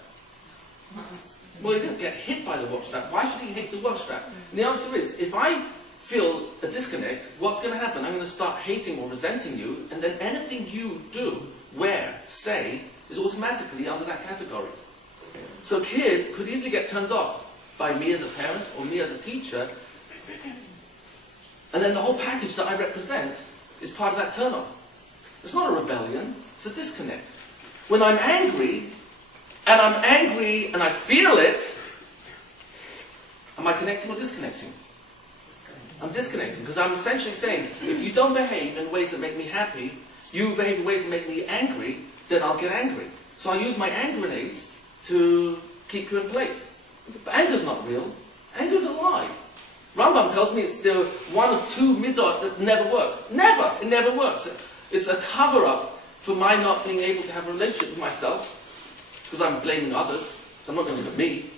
Well, he didn't get hit by the watch strap. Why should he hate the watch strap? And the answer is, if I feel a disconnect, what's going to happen? I'm going to start hating or resenting you, and then anything you do, wear, say, is automatically under that category. So kids could easily get turned off by me as a parent or me as a teacher, and then the whole package that I represent is part of that turn-off. It's not a rebellion, it's a disconnect. When I'm angry, and I feel it, am I connecting or disconnecting? I'm disconnecting, because I'm essentially saying, if you don't behave in ways that make me happy, you behave in ways that make me angry, then I'll get angry. So I use my anger grenades to keep you in place. But anger's not real. Anger's a lie. Rambam tells me it's the one of two midot that never work. Never! It never works. It's a cover-up for my not being able to have a relationship with myself, because I'm blaming others, so I'm not going to look at me.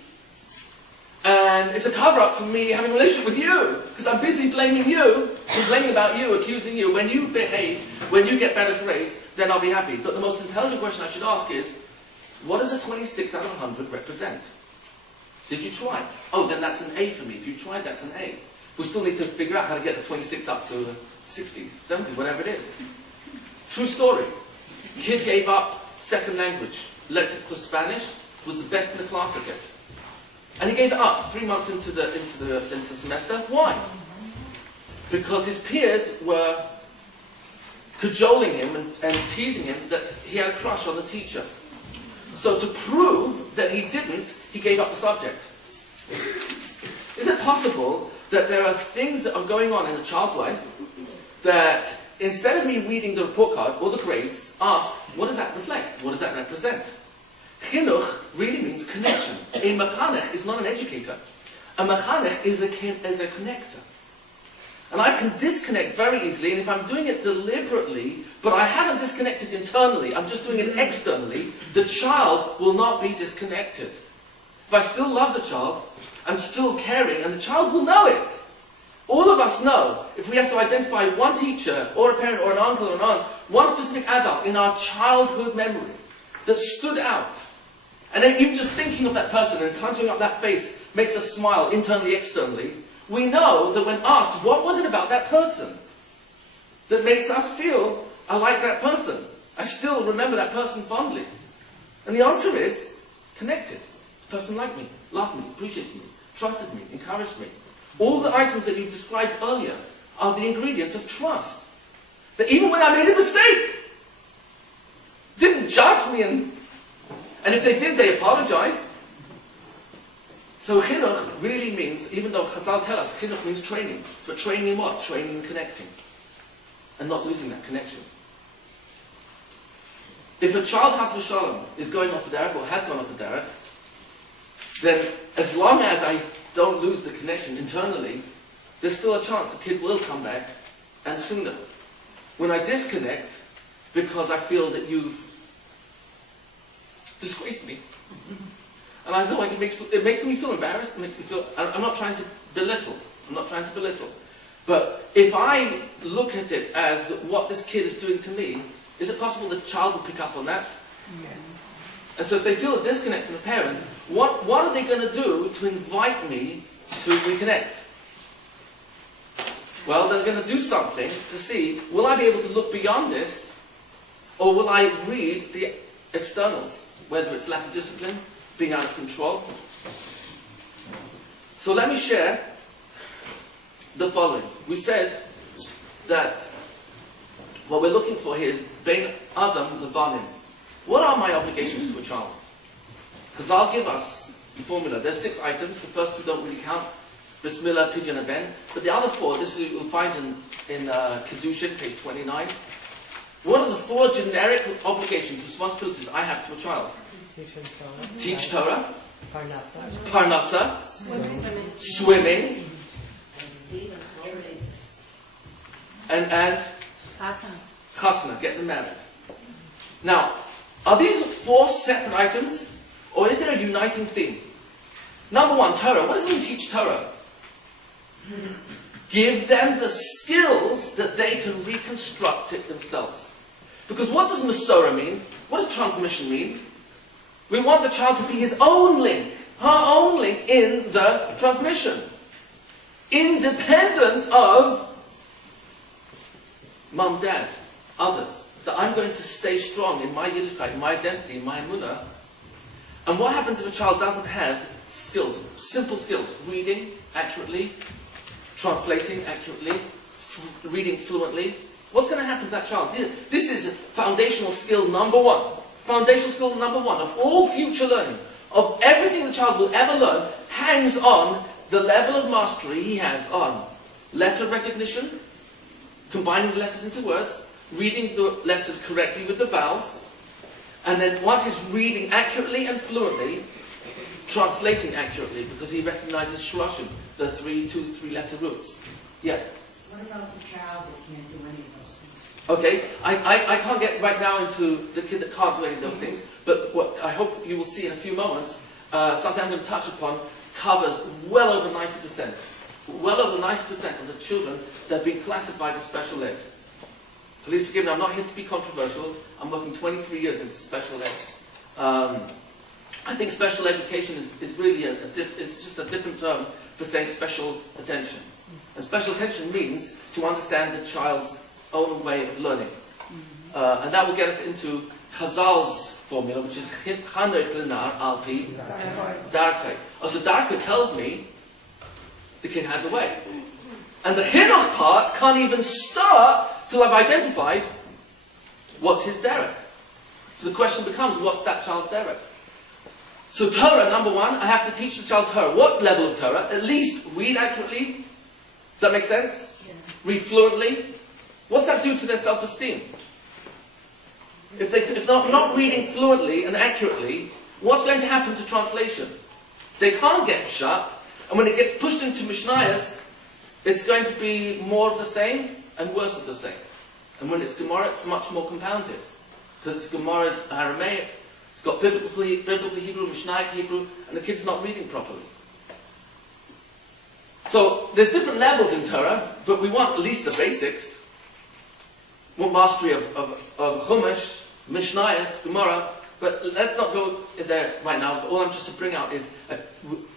And it's a cover-up for me having a relationship with you, because I'm busy blaming you, complaining about you, accusing you. When you behave, when you get better grades, then I'll be happy. But the most intelligent question I should ask is, what does a 26 out of 100 represent? Did you try? Oh, then that's an A for me. If you tried, that's an A. We still need to figure out how to get the 26 up to 60, 70, whatever it is. True story. Kids gave up second language. Because Spanish was the best in the class at it. And he gave it up 3 months into the semester. Why? Because his peers were cajoling him and teasing him that he had a crush on the teacher. So to prove that he didn't, he gave up the subject. Is it possible that there are things that are going on in a child's life that instead of me reading the report card or the grades, ask, what does that reflect? What does that represent? Chinuch really means connection. A mechanech is not an educator. A mechanech is a connector. And I can disconnect very easily, and if I'm doing it deliberately, but I haven't disconnected internally, I'm just doing it externally, the child will not be disconnected. If I still love the child, I'm still caring, and the child will know it. All of us know, if we have to identify one teacher, or a parent, or an uncle, or an aunt, one specific adult in our childhood memory that stood out, and then even just thinking of that person and conjuring up that face makes us smile internally, externally, we know that when asked, what was it about that person that makes us feel, I like that person. I still remember that person fondly. And the answer is, connected. The person liked me, loved me, appreciated me, trusted me, encouraged me. All the items that you described earlier are the ingredients of trust. That even when I made a mistake, didn't judge me, and if they did, they apologized. So chinuch really means, even though Chazal tell us, chinuch means training. But training in what? Training in connecting. And not losing that connection. If a child, has v'shalom, is going off the derech, or has gone off the derech, then as long as I don't lose the connection internally, there's still a chance the kid will come back, and sooner. When I disconnect, because I feel that you've disgraced me, and I feel like it makes me feel embarrassed, it makes me feel, I'm not trying to belittle, but if I look at it as what this kid is doing to me, is it possible the child will pick up on that? Yeah. And so if they feel a disconnect from the parent, what are they going to do to invite me to reconnect? Well, they're going to do something to see, will I be able to look beyond this, or will I read the externals, whether it's lack of discipline, being out of control. So let me share the following. We said that what we're looking for here is Bein lBanim. What are my obligations to a child? Because I'll give us the formula. There's 6 items. The first 2 don't really count. Bismillah, Pidyon, and Ben. But the other 4, this is you'll find in Kedushin, page 29. What are the 4 generic obligations, responsibilities I have to a child? Teach Torah. Parnasa. Swimming. And Chasana, get them married. Now, are these 4 separate items, or is there a uniting theme? Number 1, Torah. What does it mean teach Torah? Give them the skills that they can reconstruct it themselves. Because what does Masorah mean? What does transmission mean? We want the child to be his own link, her own link in the transmission. Independent of mum, dad, others. That I'm going to stay strong in my Yiddishkeit, in my identity, in my emunah. And what happens if a child doesn't have skills, simple skills, reading accurately, translating accurately, reading fluently? What's going to happen to that child? This is foundational skill number 1. Foundational skill number 1 of all future learning, of everything the child will ever learn, hangs on the level of mastery he has on letter recognition, combining the letters into words, reading the letters correctly with the vowels, and then once he's reading accurately and fluently, translating accurately, because he recognizes shurashim, the 3-letter roots. Yeah? What about the child that can't do any of those things? Okay, I can't get right now into the kid that can't do any of those things, but what I hope you will see in a few moments, something I'm going to touch upon, covers well over 90%. Well over 90% of the children that have been classified as special ed. Please forgive me, I'm not here to be controversial. I'm working 23 years into special ed. I think special education is really it's just a different term for saying special attention. And special attention means to understand the child's own way of learning. And that will get us into Chazal's formula, which is Chanoch Lenar Al-Pi Darkei. So Darkei tells me the kid has a way. And the Chinuch part can't even start till I've identified what's his derek. So the question becomes, what's that child's derek? So Torah, number 1, I have to teach the child Torah. What level of Torah? At least read accurately. Does that make sense? Yeah. Read fluently. What's that do to their self-esteem? If they're not reading fluently and accurately, what's going to happen to translation? They can't get shut, and when it gets pushed into Mishnayos, it's going to be more of the same and worse of the same. And when it's Gemara, it's much more compounded. Because Gemara's Aramaic, it's got biblical Hebrew, Mishnaic Hebrew, and the kid's not reading properly. So, there's different levels in Torah, but we want at least the basics. We want mastery of Chumash, Mishnayos, Gemara, but let's not go there right now. All I'm just to bring out is,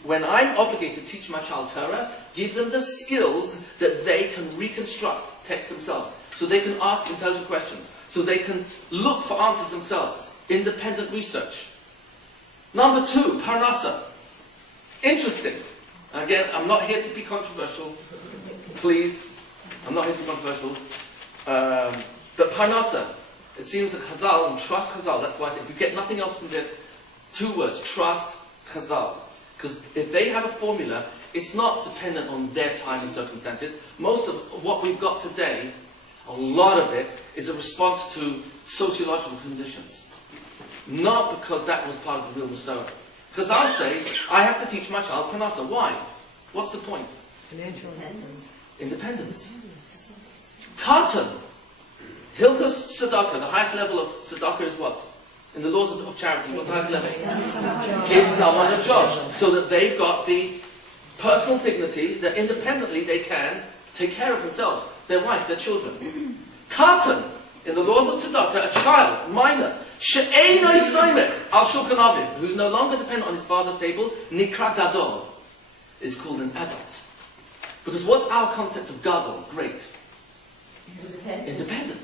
when I'm obligated to teach my child Torah, give them the skills that they can reconstruct text themselves, so they can ask intelligent questions, so they can look for answers themselves, independent research. Number 2, Parnasa. Interesting. Again, I'm not here to be controversial. Please, I'm not here to be controversial. But Parnasa, it seems that Chazal, and trust Chazal, that's why I say, if you get nothing else from this, 2 words, trust Chazal. Because if they have a formula, it's not dependent on their time and circumstances. Most of what we've got today, a lot of it, is a response to sociological conditions. Not because that was part of the real Masorah. Because I'll say, I have to teach my child Parnasa. Why? What's the point? Financial Independence. Katan. Hilchos Tzedakah, the highest level of Tzedakah is what? In the laws of charity, what's the highest level? Give someone a job. So that they've got the personal dignity that independently they can take care of themselves, their wife, their children. Katan. In the laws of Tzedakah, a child, minor, she'einoi soimech al shulchan aviv, who's no longer dependent on his father's table, nikra gadol, is called an adult. Because what's our concept of gadol? Great. Independent.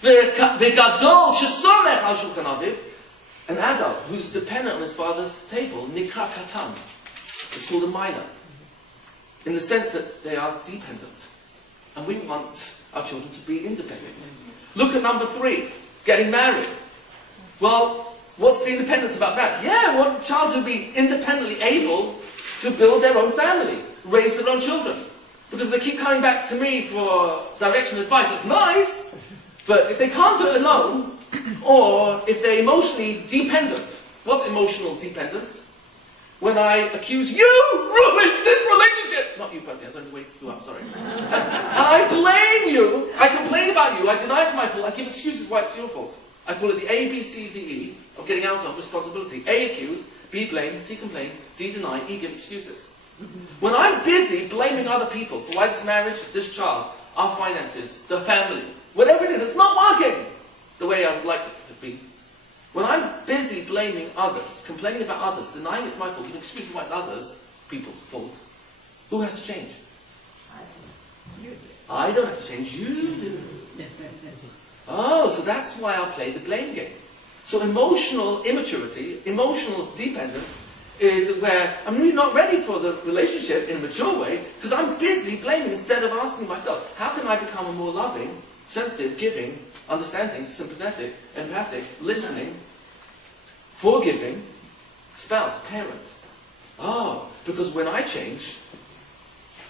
The gadol she'somech al shulchan aviv, an adult who's dependent on his father's table, nikra katan, is called a minor. In the sense that they are dependent. And we want our children to be independent. Look at number 3, getting married. Well, what's the independence about that? Yeah, we want child to be independently able to build their own family, raise their own children. Because they keep coming back to me for direction and advice. It's nice, but if they can't do it alone, or if they're emotionally dependent. What's emotional dependence? When I accuse you ruined this relationship. not you personally, I don't wake you up, sorry. And I blame you, I complain about you, I deny it's my fault, I give excuses why it's your fault. I call it the A, B, C, D, E of getting out of responsibility. A, accuse, B, blame, C, complain, D, deny, E, give excuses. When I'm busy blaming other people for why this marriage, this child, our finances, the family, whatever it is, it's not working the way I would like it to be. When I'm busy blaming others, complaining about others, denying it's my fault, giving excuses why it's others' people's fault, who has to change? I don't have to change, you do. Oh, so that's why I play the blame game. So emotional immaturity, emotional dependence, is where I'm really not ready for the relationship in a mature way, because I'm busy blaming instead of asking myself, how can I become a more loving, sensitive, giving, understanding, sympathetic, empathic, listening, forgiving spouse, parent? Oh, because when I change,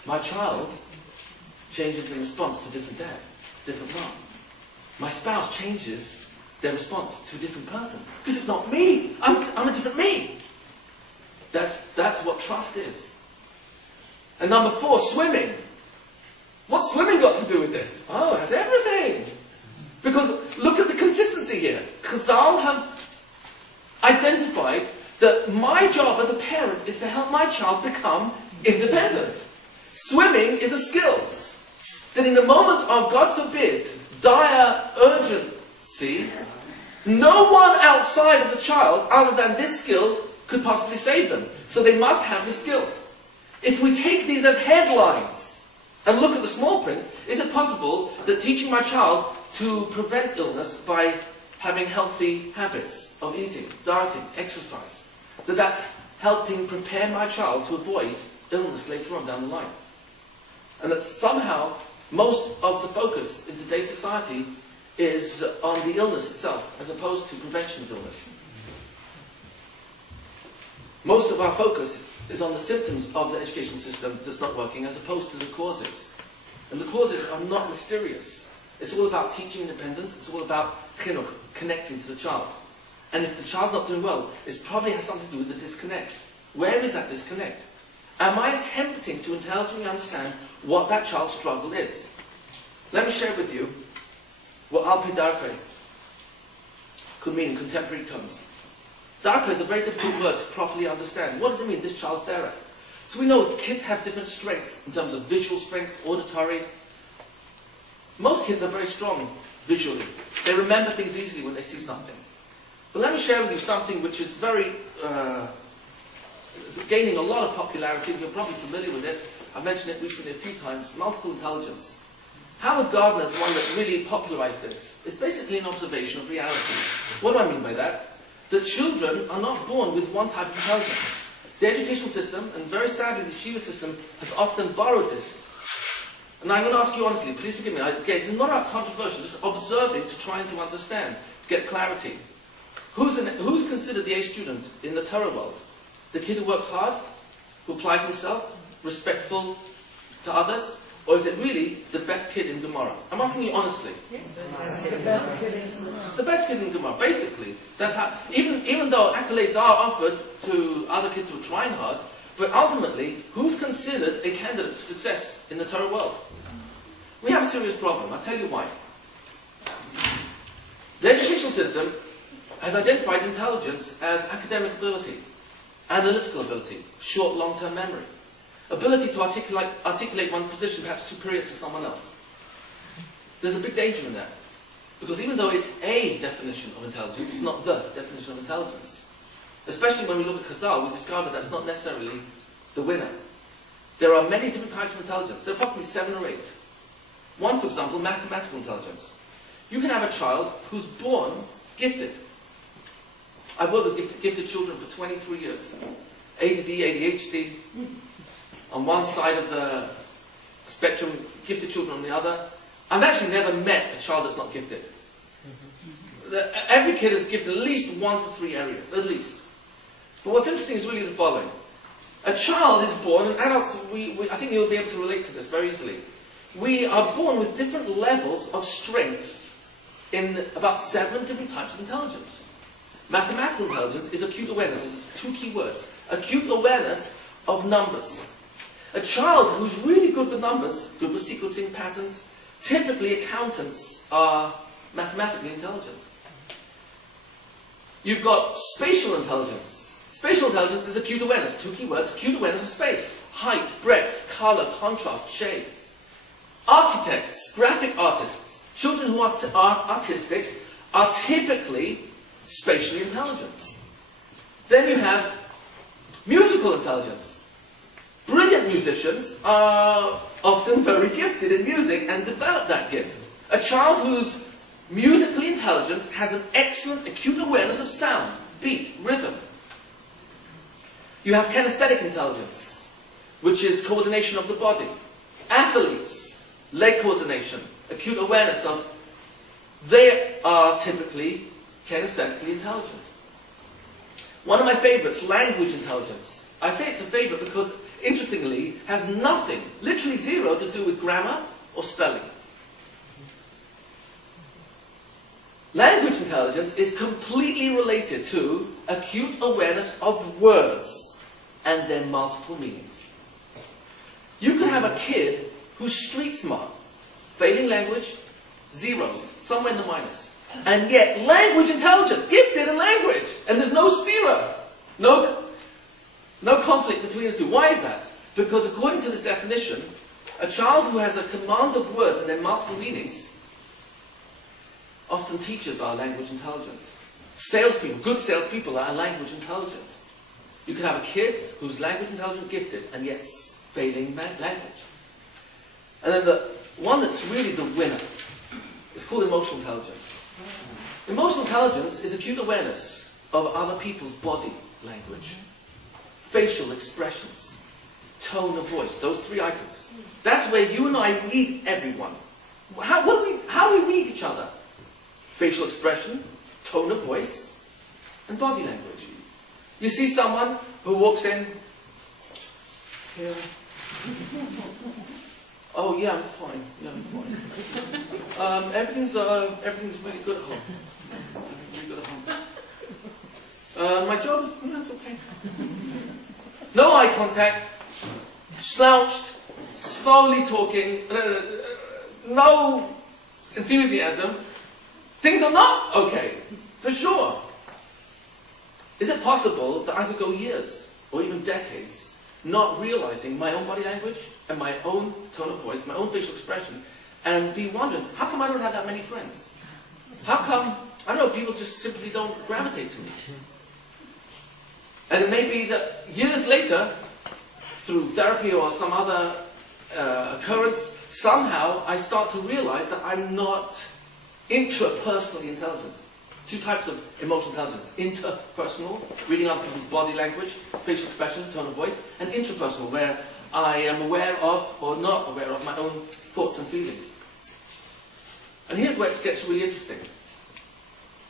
my child changes in response to different dad, different mom. My spouse changes their response to a different person. Because it's not me. I'm a different me. That's what trust is. And number 4, swimming. What's swimming got to do with this? Oh, it has everything. Because look at the consistency here. Chazal have identified that my job as a parent is to help my child become independent. Swimming is a skill that in the moment of, God forbid, dire urgency, no one outside of the child, other than this skill, could possibly save them. So they must have the skill. If we take these as headlines and look at the small print, is it possible that teaching my child to prevent illness by having healthy habits of eating, dieting, exercise, that's helping prepare my child to avoid illness later on down the line? And that somehow most of the focus in today's society is on the illness itself, as opposed to prevention of illness. Most of our focus is on the symptoms of the education system that's not working, as opposed to the causes. And the causes are not mysterious. It's all about teaching independence, it's all about chinuch, connecting to the child. And if the child's not doing well, it probably has something to do with the disconnect. Where is that disconnect? Am I attempting to intelligently understand what that child's struggle is? Let me share with you what Alpi Darpe could mean in contemporary terms. Darpe is a very difficult word to properly understand. What does it mean, this child's dara? So we know kids have different strengths in terms of visual strength, auditory. Most kids are very strong visually. They remember things easily when they see something. But let me share with you something which is very gaining a lot of popularity. You're probably familiar with it. I've mentioned it recently a few times. Multiple intelligence. Howard Gardner is the one that really popularized this. It's basically an observation of reality. What do I mean by that? That children are not born with one type of intelligence. The educational system, and very sadly the Shiva system, has often borrowed this. And I'm going to ask you honestly, please forgive me, again, it's not about controversial, just observing to trying to understand, to get clarity. Who's considered the A student in the Torah world? The kid who works hard, who applies himself, respectful to others? Or is it really the best kid in Gemara? I'm asking you honestly. It's the best kid in Gemara, basically. That's how, even though accolades are offered to other kids who are trying hard, but ultimately, who's considered a candidate for success in the Torah world? We have a serious problem. I'll tell you why. The educational system has identified intelligence as academic ability, analytical ability, short, long-term memory, ability to articulate one position perhaps superior to someone else. There's a big danger in that. Because even though it's a definition of intelligence, it's not the definition of intelligence. Especially when we look at Chazal, we discover that's not necessarily the winner. There are many different types of intelligence. There are probably 7 or 8. One, for example, mathematical intelligence. You can have a child who's born gifted. I've worked with gifted children for 23 years. ADD, ADHD, on one side of the spectrum, gifted children on the other. I've actually never met a child that's not gifted. Every kid is gifted at least 1 to 3 areas, at least. But what's interesting is really the following. A child is born, and adults, I think you'll be able to relate to this very easily. We are born with different levels of strength in about 7 different types of intelligence. Mathematical intelligence is acute awareness. It's 2 key words. Acute awareness of numbers. A child who's really good with numbers, good with sequencing patterns, typically accountants are mathematically intelligent. You've got spatial intelligence. Spatial intelligence is acute awareness. 2 key words, acute awareness of space. Height, breadth, color, contrast, shape. Architects, graphic artists, children who are artistic are typically spatially intelligent. Then you have musical intelligence. Brilliant musicians are often very gifted in music and develop that gift. A child who's musically intelligent has an excellent acute awareness of sound, beat, rhythm. You have kinesthetic intelligence, which is coordination of the body. Athletes, leg coordination, acute awareness of, they are typically kinesthetically intelligent. One of my favorites, language intelligence. I say it's a favorite because, interestingly, has nothing, literally zero, to do with grammar or spelling. Language intelligence is completely related to acute awareness of words and their multiple meanings. You can have a kid who's street smart, failing language, zeros, somewhere in the minus, and yet language intelligent, gifted in language, and there's no stira, no conflict between the two. Why is that? Because according to this definition, a child who has a command of words and their multiple meanings, often teachers are language intelligent. Salespeople, good salespeople are language intelligent. You can have a kid who's language intelligent, gifted, and yet failing language. And then the one that's really the winner is called emotional intelligence. Emotional intelligence is acute awareness of other people's body language, facial expressions, tone of voice, those 3 items. That's where you and I read everyone. How do we read each other? Facial expression, tone of voice, and body language. You see someone who walks in here. Oh yeah, I'm fine. Yeah, I'm fine. Everything's really good at home. Really good at home. My job is it's okay. No eye contact. Slouched, slowly talking. No enthusiasm. Things are not okay, for sure. Is it possible that I could go years, or even decades, not realizing my own body language, and my own tone of voice, my own facial expression, and be wondering, how come I don't have that many friends? How come, I don't know, people just simply don't gravitate to me? And it may be that years later, through therapy or some other occurrence, somehow I start to realize that I'm not intrapersonally intelligent. 2 types of emotional intelligence. Interpersonal, reading other people's body language, facial expression, tone of voice, and intrapersonal, where I am aware of or not aware of my own thoughts and feelings. And here's where it gets really interesting.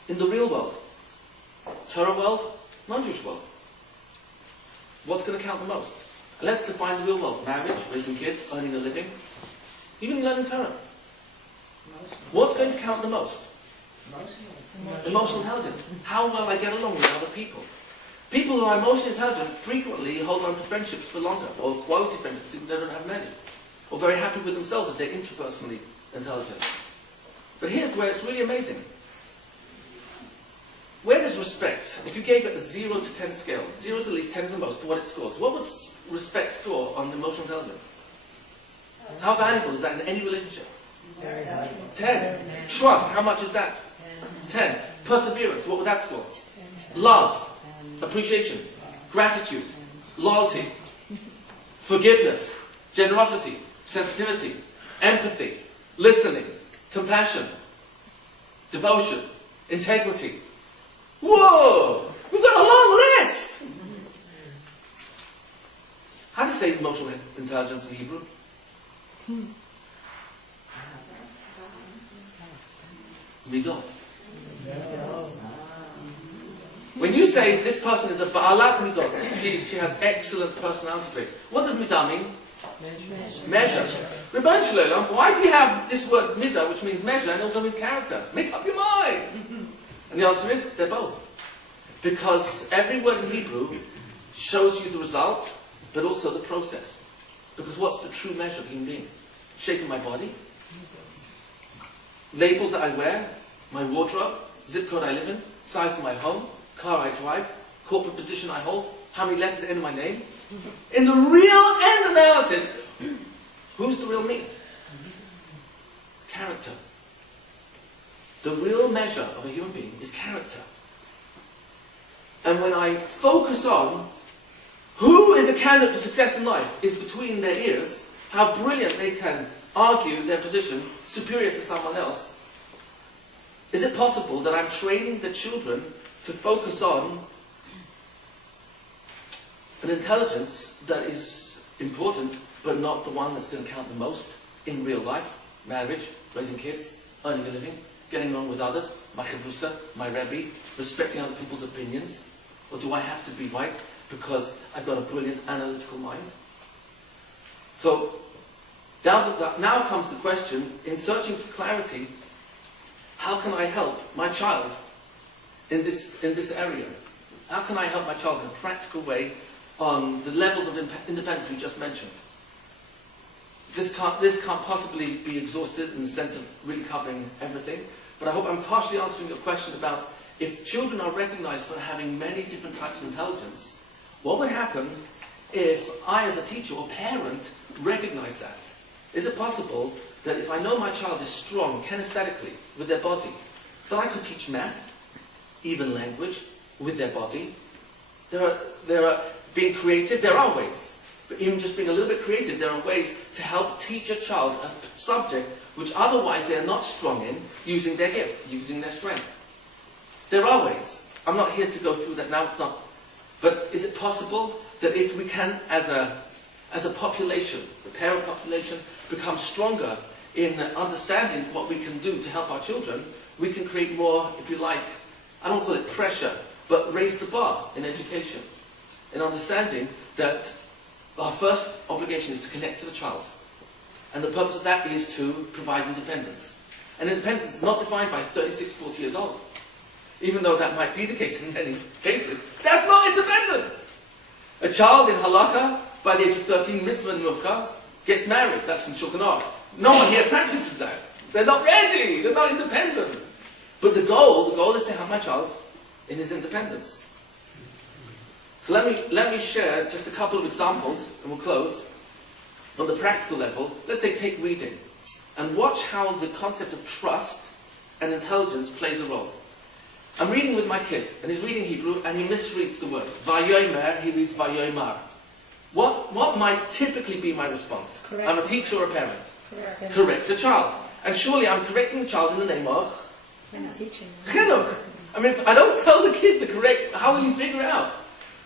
In the real world, Torah world, non-Jewish world, what's going to count the most? Let's define the real world. Marriage, raising kids, earning a living, even learning Torah. What's going to count the most? Emotional intelligence. How well I get along with other people. People who are emotionally intelligent frequently hold on to friendships for longer, or quality friendships if they don't have many, or very happy with themselves if they're intrapersonally intelligent. But here's where it's really amazing. Where does respect, if you gave it a 0 to 10 scale, 0 is the least, 10 is the most, for what it scores, what would respect score on emotional intelligence? How valuable is that in any relationship? 10. Trust, how much is that? 10. Perseverance, what would that score? Love, appreciation, gratitude, loyalty, forgiveness, generosity, sensitivity, empathy, listening, compassion, devotion, integrity. Whoa! We've got a long list! How do you say emotional intelligence in Hebrew? Midot. When you say this person is a Ba'alat Midot, she has excellent personality traits. What does Midah mean? Measure. Rebbein Shalom, why do you have this word Midah, which means measure, and also means character? Make up your mind! And the answer is, they're both. Because every word in Hebrew shows you the result, but also the process. Because what's the true measure of human being? Shape of my body, labels that I wear, my wardrobe, zip code I live in, size of my home, car I drive, corporate position I hold, how many letters at the end of my name. In the real end analysis, who's the real me? Character. The real measure of a human being is character. And when I focus on who is a candidate for success in life, is between their ears, how brilliant they can argue their position superior to someone else. Is it possible that I'm training the children to focus on an intelligence that is important, but not the one that's going to count the most in real life? Marriage, raising kids, earning a living, getting along with others, my chavrusa, my Rabbi, respecting other people's opinions? Or do I have to be right because I've got a brilliant analytical mind? So, now comes the question, in searching for clarity, how can I help my child in this area? How can I help my child in a practical way on the levels of independence we just mentioned? This can't possibly be exhausted in the sense of really covering everything, but I hope I'm partially answering your question about if children are recognized for having many different types of intelligence, what would happen if I as a teacher or parent recognize that? Is it possible that if I know my child is strong kinesthetically with their body, that I could teach math, even language, with their body? There are being creative, there are ways. But even just being a little bit creative, there are ways to help teach a child a subject which otherwise they are not strong in, using their gift, using their strength. There are ways. I'm not here to go through that now, it's not. But is it possible that if we can, as a population, the parent population, become stronger in understanding what we can do to help our children, we can create more, if you like, I don't call it pressure, but raise the bar in education. In understanding that our first obligation is to connect to the child. And the purpose of that is to provide independence. And independence is not defined by 36, 40 years old. Even though that might be the case in many cases, that's not independence. A child in halakha, by the age of 13, mitzvah and mufka, gets married. That's in Shulchan Aruch. No one here practices that. They're not ready. They're not independent. But the goal is to have my child in his independence. So let me share just a couple of examples, and we'll close. On the practical level, let's say take reading, and watch how the concept of trust and intelligence plays a role. I'm reading with my kid, and he's reading Hebrew, and he misreads the word. Vayomer, he reads Vayomer. What might typically be my response? Correct. I'm a teacher or a parent. Correct. Correct the child. And surely I'm correcting the child in the name of We're not teaching. Chinuch. I mean, if I don't tell the kid the correct, how will he figure it out?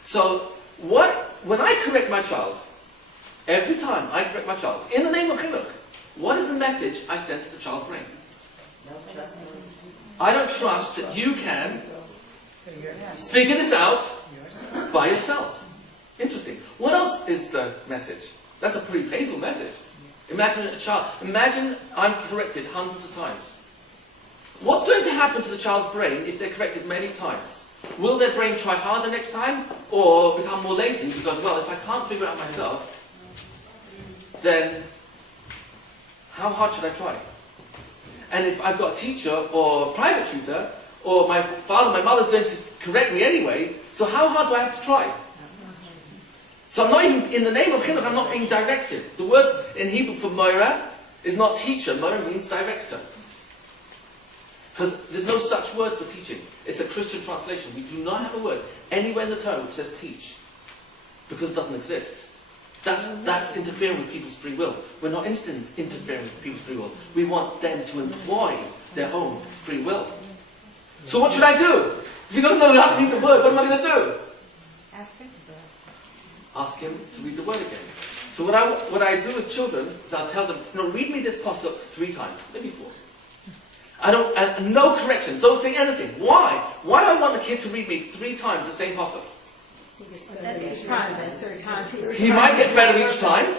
So, when I correct my child, every time I correct my child, in the name of Chinuch, what is the message I send to the child's brain? I don't trust that you can figure this out by yourself. Interesting. What else is the message? That's a pretty painful message. Imagine a child. Imagine I'm corrected hundreds of times. What's going to happen to the child's brain if they're corrected many times? Will their brain try harder next time, or become more lazy because, well, if I can't figure it out myself, then how hard should I try? And if I've got a teacher or a private tutor, or my father, my mother's going to correct me anyway, so how hard do I have to try? So I'm not even, in the name of Chinuch, I'm not being directed. The word in Hebrew for Moira is not teacher. Moira means director. Because there's no such word for teaching. It's a Christian translation. We do not have a word anywhere in the Torah which says teach. Because it doesn't exist. That's interfering with people's free will. We're not interested in interfering with people's free will. We want them to employ their own free will. So what should I do? If he doesn't know how to read the word, what am I going to do? Ask him to read the word again. So what I do with children is I'll tell them, read me this pasuk 3 times, maybe 4. And no correction, don't say anything. Why? Why do I want the kid to read me 3 times the same pasuk? He might get better each time.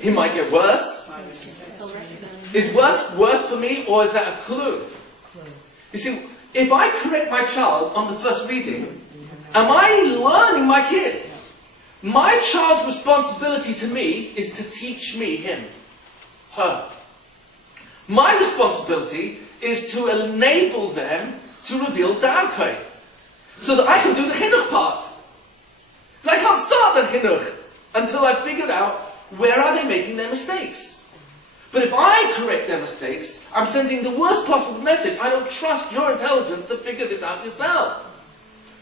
He might get worse. Is worse for me, or is that a clue? You see, if I correct my child on the first reading, am I learning my kid? My child's responsibility to me is to teach me him, her. My responsibility is to enable them to reveal Darkei, so that I can do the chinuch part. So I can't start the chinuch until I've figured out where are they making their mistakes. But if I correct their mistakes, I'm sending the worst possible message. I don't trust your intelligence to figure this out yourself.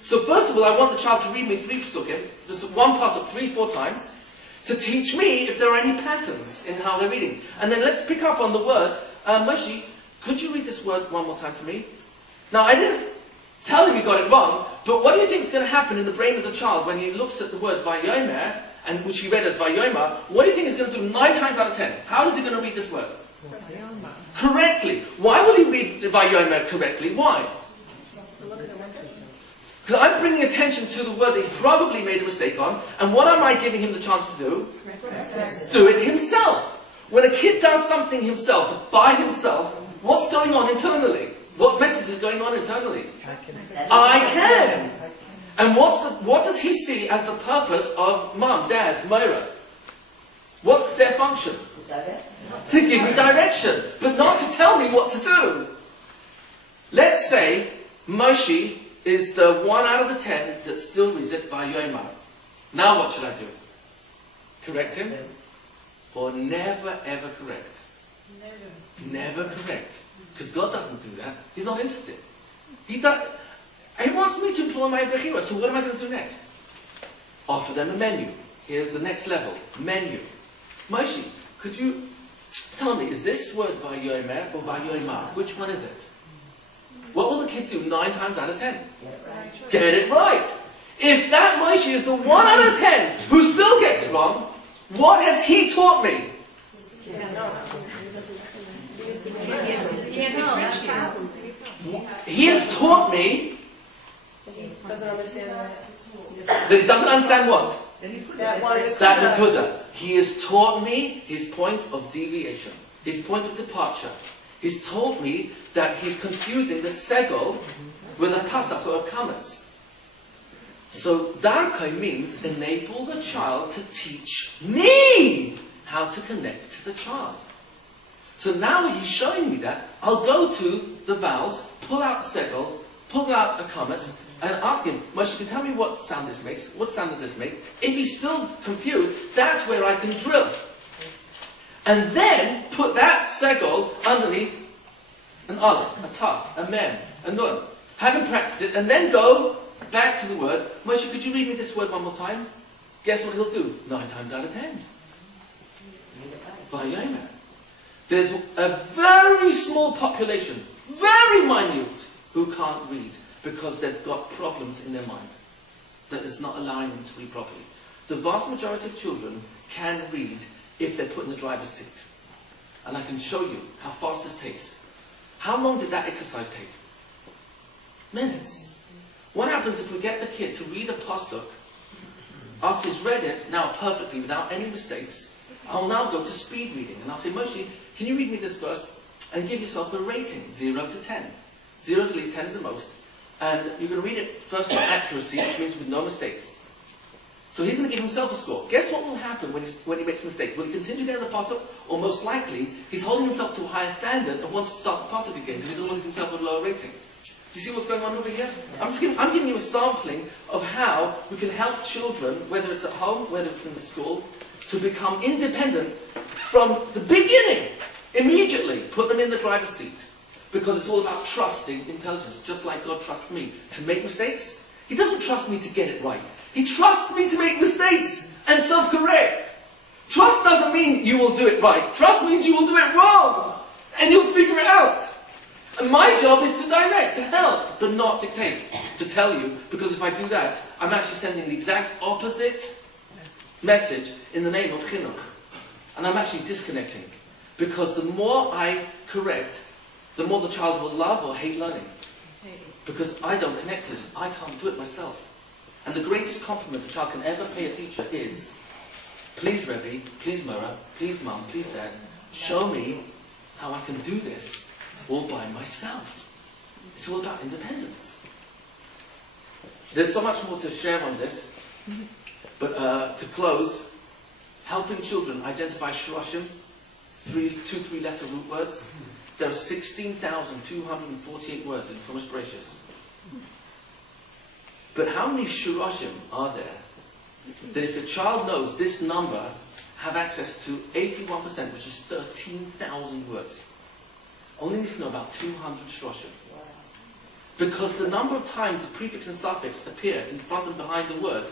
So first of all, I want the child to read me 3 psukim, just one pasuk 3-4 times, to teach me if there are any patterns in how they're reading. And then let's pick up on the word, Moshe, could you read this word one more time for me? Now, I didn't tell him he got it wrong, but what do you think is going to happen in the brain of the child when he looks at the word Vayomer, and which he read as Vayomer? What do you think he's going to do 9 times out of 10? How is he going to read this word? Correctly. Why will he read Vayomer correctly? Why? Because I'm bringing attention to the word that he probably made a mistake on, and what am I giving him the chance to do? Do it himself. When a kid does something himself, by himself, what's going on internally? What message is going on internally? I can. And what does he see as the purpose of mum, dad, Moira? What's their function? To give me direction, but not to tell me what to do. Let's say Moshe is the 1 out of the 10 that still reads it by Yomar. Now what should I do? Correct him? Or never ever correct? Never correct. Because God doesn't do that. He's not interested. He wants me to employ my Bechira. So what am I going to do next? Offer them a menu. Here's the next level. Menu. Moshe, could you tell me, is this word by Yomer or by Yomar? Which one is it? What will the kid do 9 times out of 10? Get it right. If that Moshe is the 1 out of 10 who still gets it wrong, what has he taught me? He has taught me that he doesn't understand what? That Nakuda. He has taught me his point of deviation, his point of departure. He's told me that he's confusing the segel with a pasach or a kametz. So Darkei means enable the child to teach me how to connect to the child. So now he's showing me that. I'll go to the vowels, pull out the segel, pull out a kametz, and ask him, Moshe, can you tell me what sound this makes? What sound does this make? If he's still confused, that's where I can drill. And then put that segel underneath an aleph, a taf, a mem, a nun. Have him practice it, and then go back to the word. Moshe, could you read me this word one more time? Guess what he'll do? 9 times out of 10. Vayomer. There's a very small population, very minute, who can't read because they've got problems in their mind that is not allowing them to read properly. The vast majority of children can read if they're put in the driver's seat. And I can show you how fast this takes. How long did that exercise take? Minutes. What happens if we get the kid to read a pasuk after he's read it now perfectly without any mistakes? I'll now go to speed reading and I'll say, Moshe, can you read me this verse and give yourself a rating, 0 to 10. 0 is the least, 10 is the most. And you're going to read it first with accuracy, which means with no mistakes. So he's going to give himself a score. Guess what will happen when he makes a mistake? Will he continue there in the pasuk? Or most likely, he's holding himself to a higher standard and wants to start the pasuk again because he doesn't want himself with a lower rating. Do you see what's going on over here? I'm giving you a sampling of how we can help children, whether it's at home, whether it's in the school, to become independent from the beginning. Immediately, put them in the driver's seat. Because it's all about trusting intelligence, just like God trusts me to make mistakes. He doesn't trust me to get it right. He trusts me to make mistakes and self-correct. Trust doesn't mean you will do it right. Trust means you will do it wrong. And you'll figure it out. And my job is to direct, to help, but not dictate, to tell you. Because if I do that, I'm actually sending the exact opposite message in the name of chinuch. And I'm actually disconnecting. Because the more I correct, the more the child will love or hate learning. Because I don't connect to this. I can't do it myself. And the greatest compliment a child can ever pay a teacher is, please Rabbi, please Mora, please Mum, please Dad, show me how I can do this all by myself. It's all about independence. There's so much more to share on this. But to close, helping children identify shloshim, 2-3 letter root words. There are 16,248 words in Chumash Bereshis. But how many shloshim are there that if a child knows this number, have access to 81%, which is 13,000 words? Only needs to know about 200 shloshim. Because the number of times the prefix and suffix appear in front and behind the word,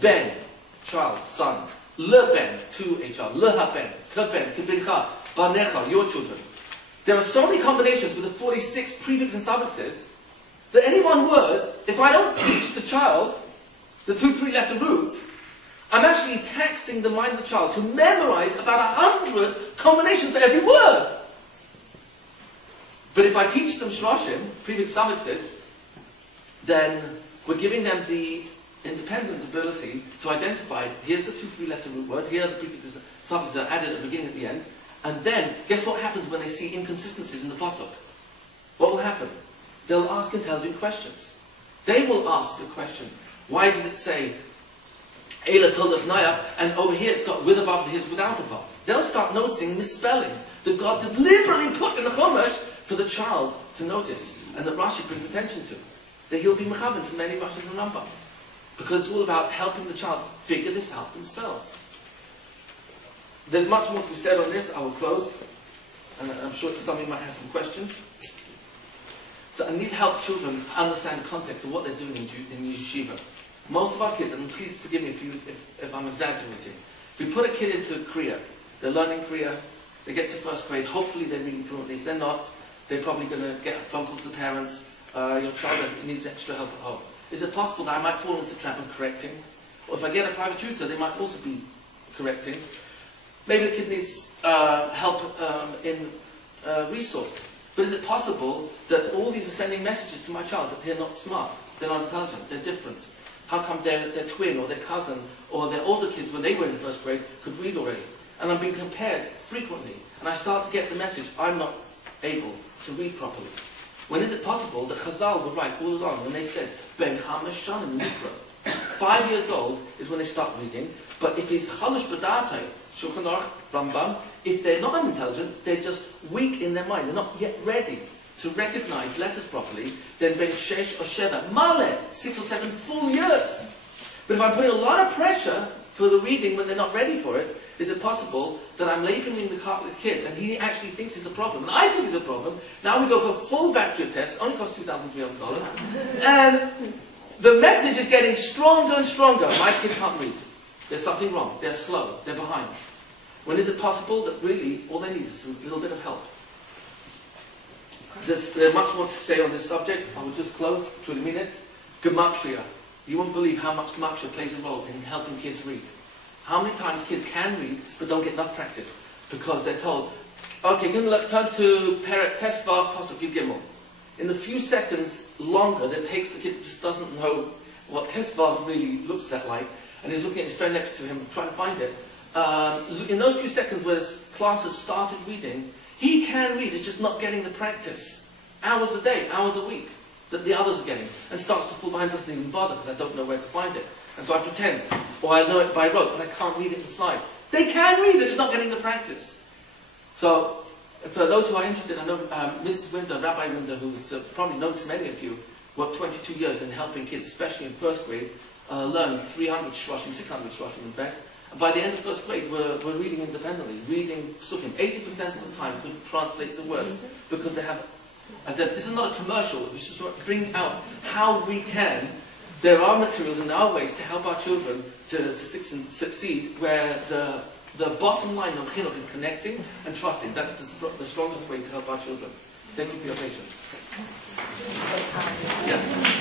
ben, child, son, lBanim, to a child, lHaben, keben, kibincha, banecha, your children. There are so many combinations with the 46 prefixes and suffixes that any one word, if I don't teach the child the 2-3 letter root, I'm actually taxing the mind of the child to memorize about 100 combinations for every word. But if I teach them shloshim, prefix suffixes, then we're giving them the independent ability to identify, here's the 2-3 letter root word, here are the prefixes and suffixes that are added at the beginning and at the end, and then, guess what happens when they see inconsistencies in the pasuk? What will happen? They'll ask intelligent questions. They will ask the question, why does it say, Eila Todas Naya, and over here it's got with above, here's without above? They'll start noticing misspellings that God deliberately put in the Chumash for the child to notice, and that Rashi brings attention to. That he'll be mechavan to many Rashis and Rambams. Because it's all about helping the child figure this out themselves. There's much more to be said on this. I will close, and I'm sure some of you might have some questions. So I need to help children understand the context of what they're doing in yeshiva. Most of our kids, and please forgive me if I'm exaggerating, if we put a kid into Kriya, they're learning Kriya, they get to first grade, hopefully they're reading fluently. If they're not, they're probably going to get a phone call to the parents, your child needs extra help at home. Is it possible that I might fall into the trap of correcting? Or if I get a private tutor, they might also be correcting. Maybe the kid needs help in resource. But is it possible that all these are sending messages to my child that they're not smart, they're not intelligent, they're different? How come their twin or their cousin or their older kids, when they were in the first grade, could read already? And I'm being compared frequently. And I start to get the message, I'm not able to read properly. When is it possible that Chazal were right all along when they said, Ben Chamash Shanim Mikra? 5 years old is when they start reading, but if it's Chalosh B'Datei, Shulchan Aruch, Rambam, if they're not unintelligent, they're just weak in their mind, they're not yet ready to recognize letters properly, then Ben Shesh or Sheva, Male, 6 or 7 full years. But if I'm putting a lot of pressure for the reading when they're not ready for it, is it possible that I'm labeling the cart with kids and he actually thinks it's a problem, and I think it's a problem? Now we go for a full battery of tests, only costs $2,300, and the message is getting stronger and stronger. My kid can't read. There's something wrong. They're slow. They're behind. When is it possible that really all they need is a little bit of help? There's much more to say on this subject. I will just close, truly mean it. Gematria. You won't believe how much Gematria plays a role in helping kids read. How many times kids can read but don't get enough practice because they're told, okay, turn to Peret Tesvav Pasuk Yud Gimel. In the few seconds longer that it takes, the kid just doesn't know what Tesvav really looks like, and he's looking at his friend next to him trying to find it. In those few seconds where his class has started reading, he can read, it's just not getting the practice. Hours a day, hours a week, that the others are getting, and starts to fall behind, doesn't even bother because I don't know where to find it. And so I pretend, or I know it by rote, but I can't read it inside. They can read, they're just not getting the practice. So, for those who are interested, I know Mrs. Winder, Rabbi Winder, who's probably known to many of you, worked 22 years in helping kids, especially in first grade, learn 300 shloshim, 600 shloshim in fact. And by the end of first grade, we're reading independently, reading psukim. 80% of the time, could translate the words, because they have... this is not a commercial, we just want to bring out how we can. There are materials and there are ways to help our children to succeed, where the bottom line of chinuch is connecting and trusting. That's the strongest way to help our children. Thank you for your patience. Yeah.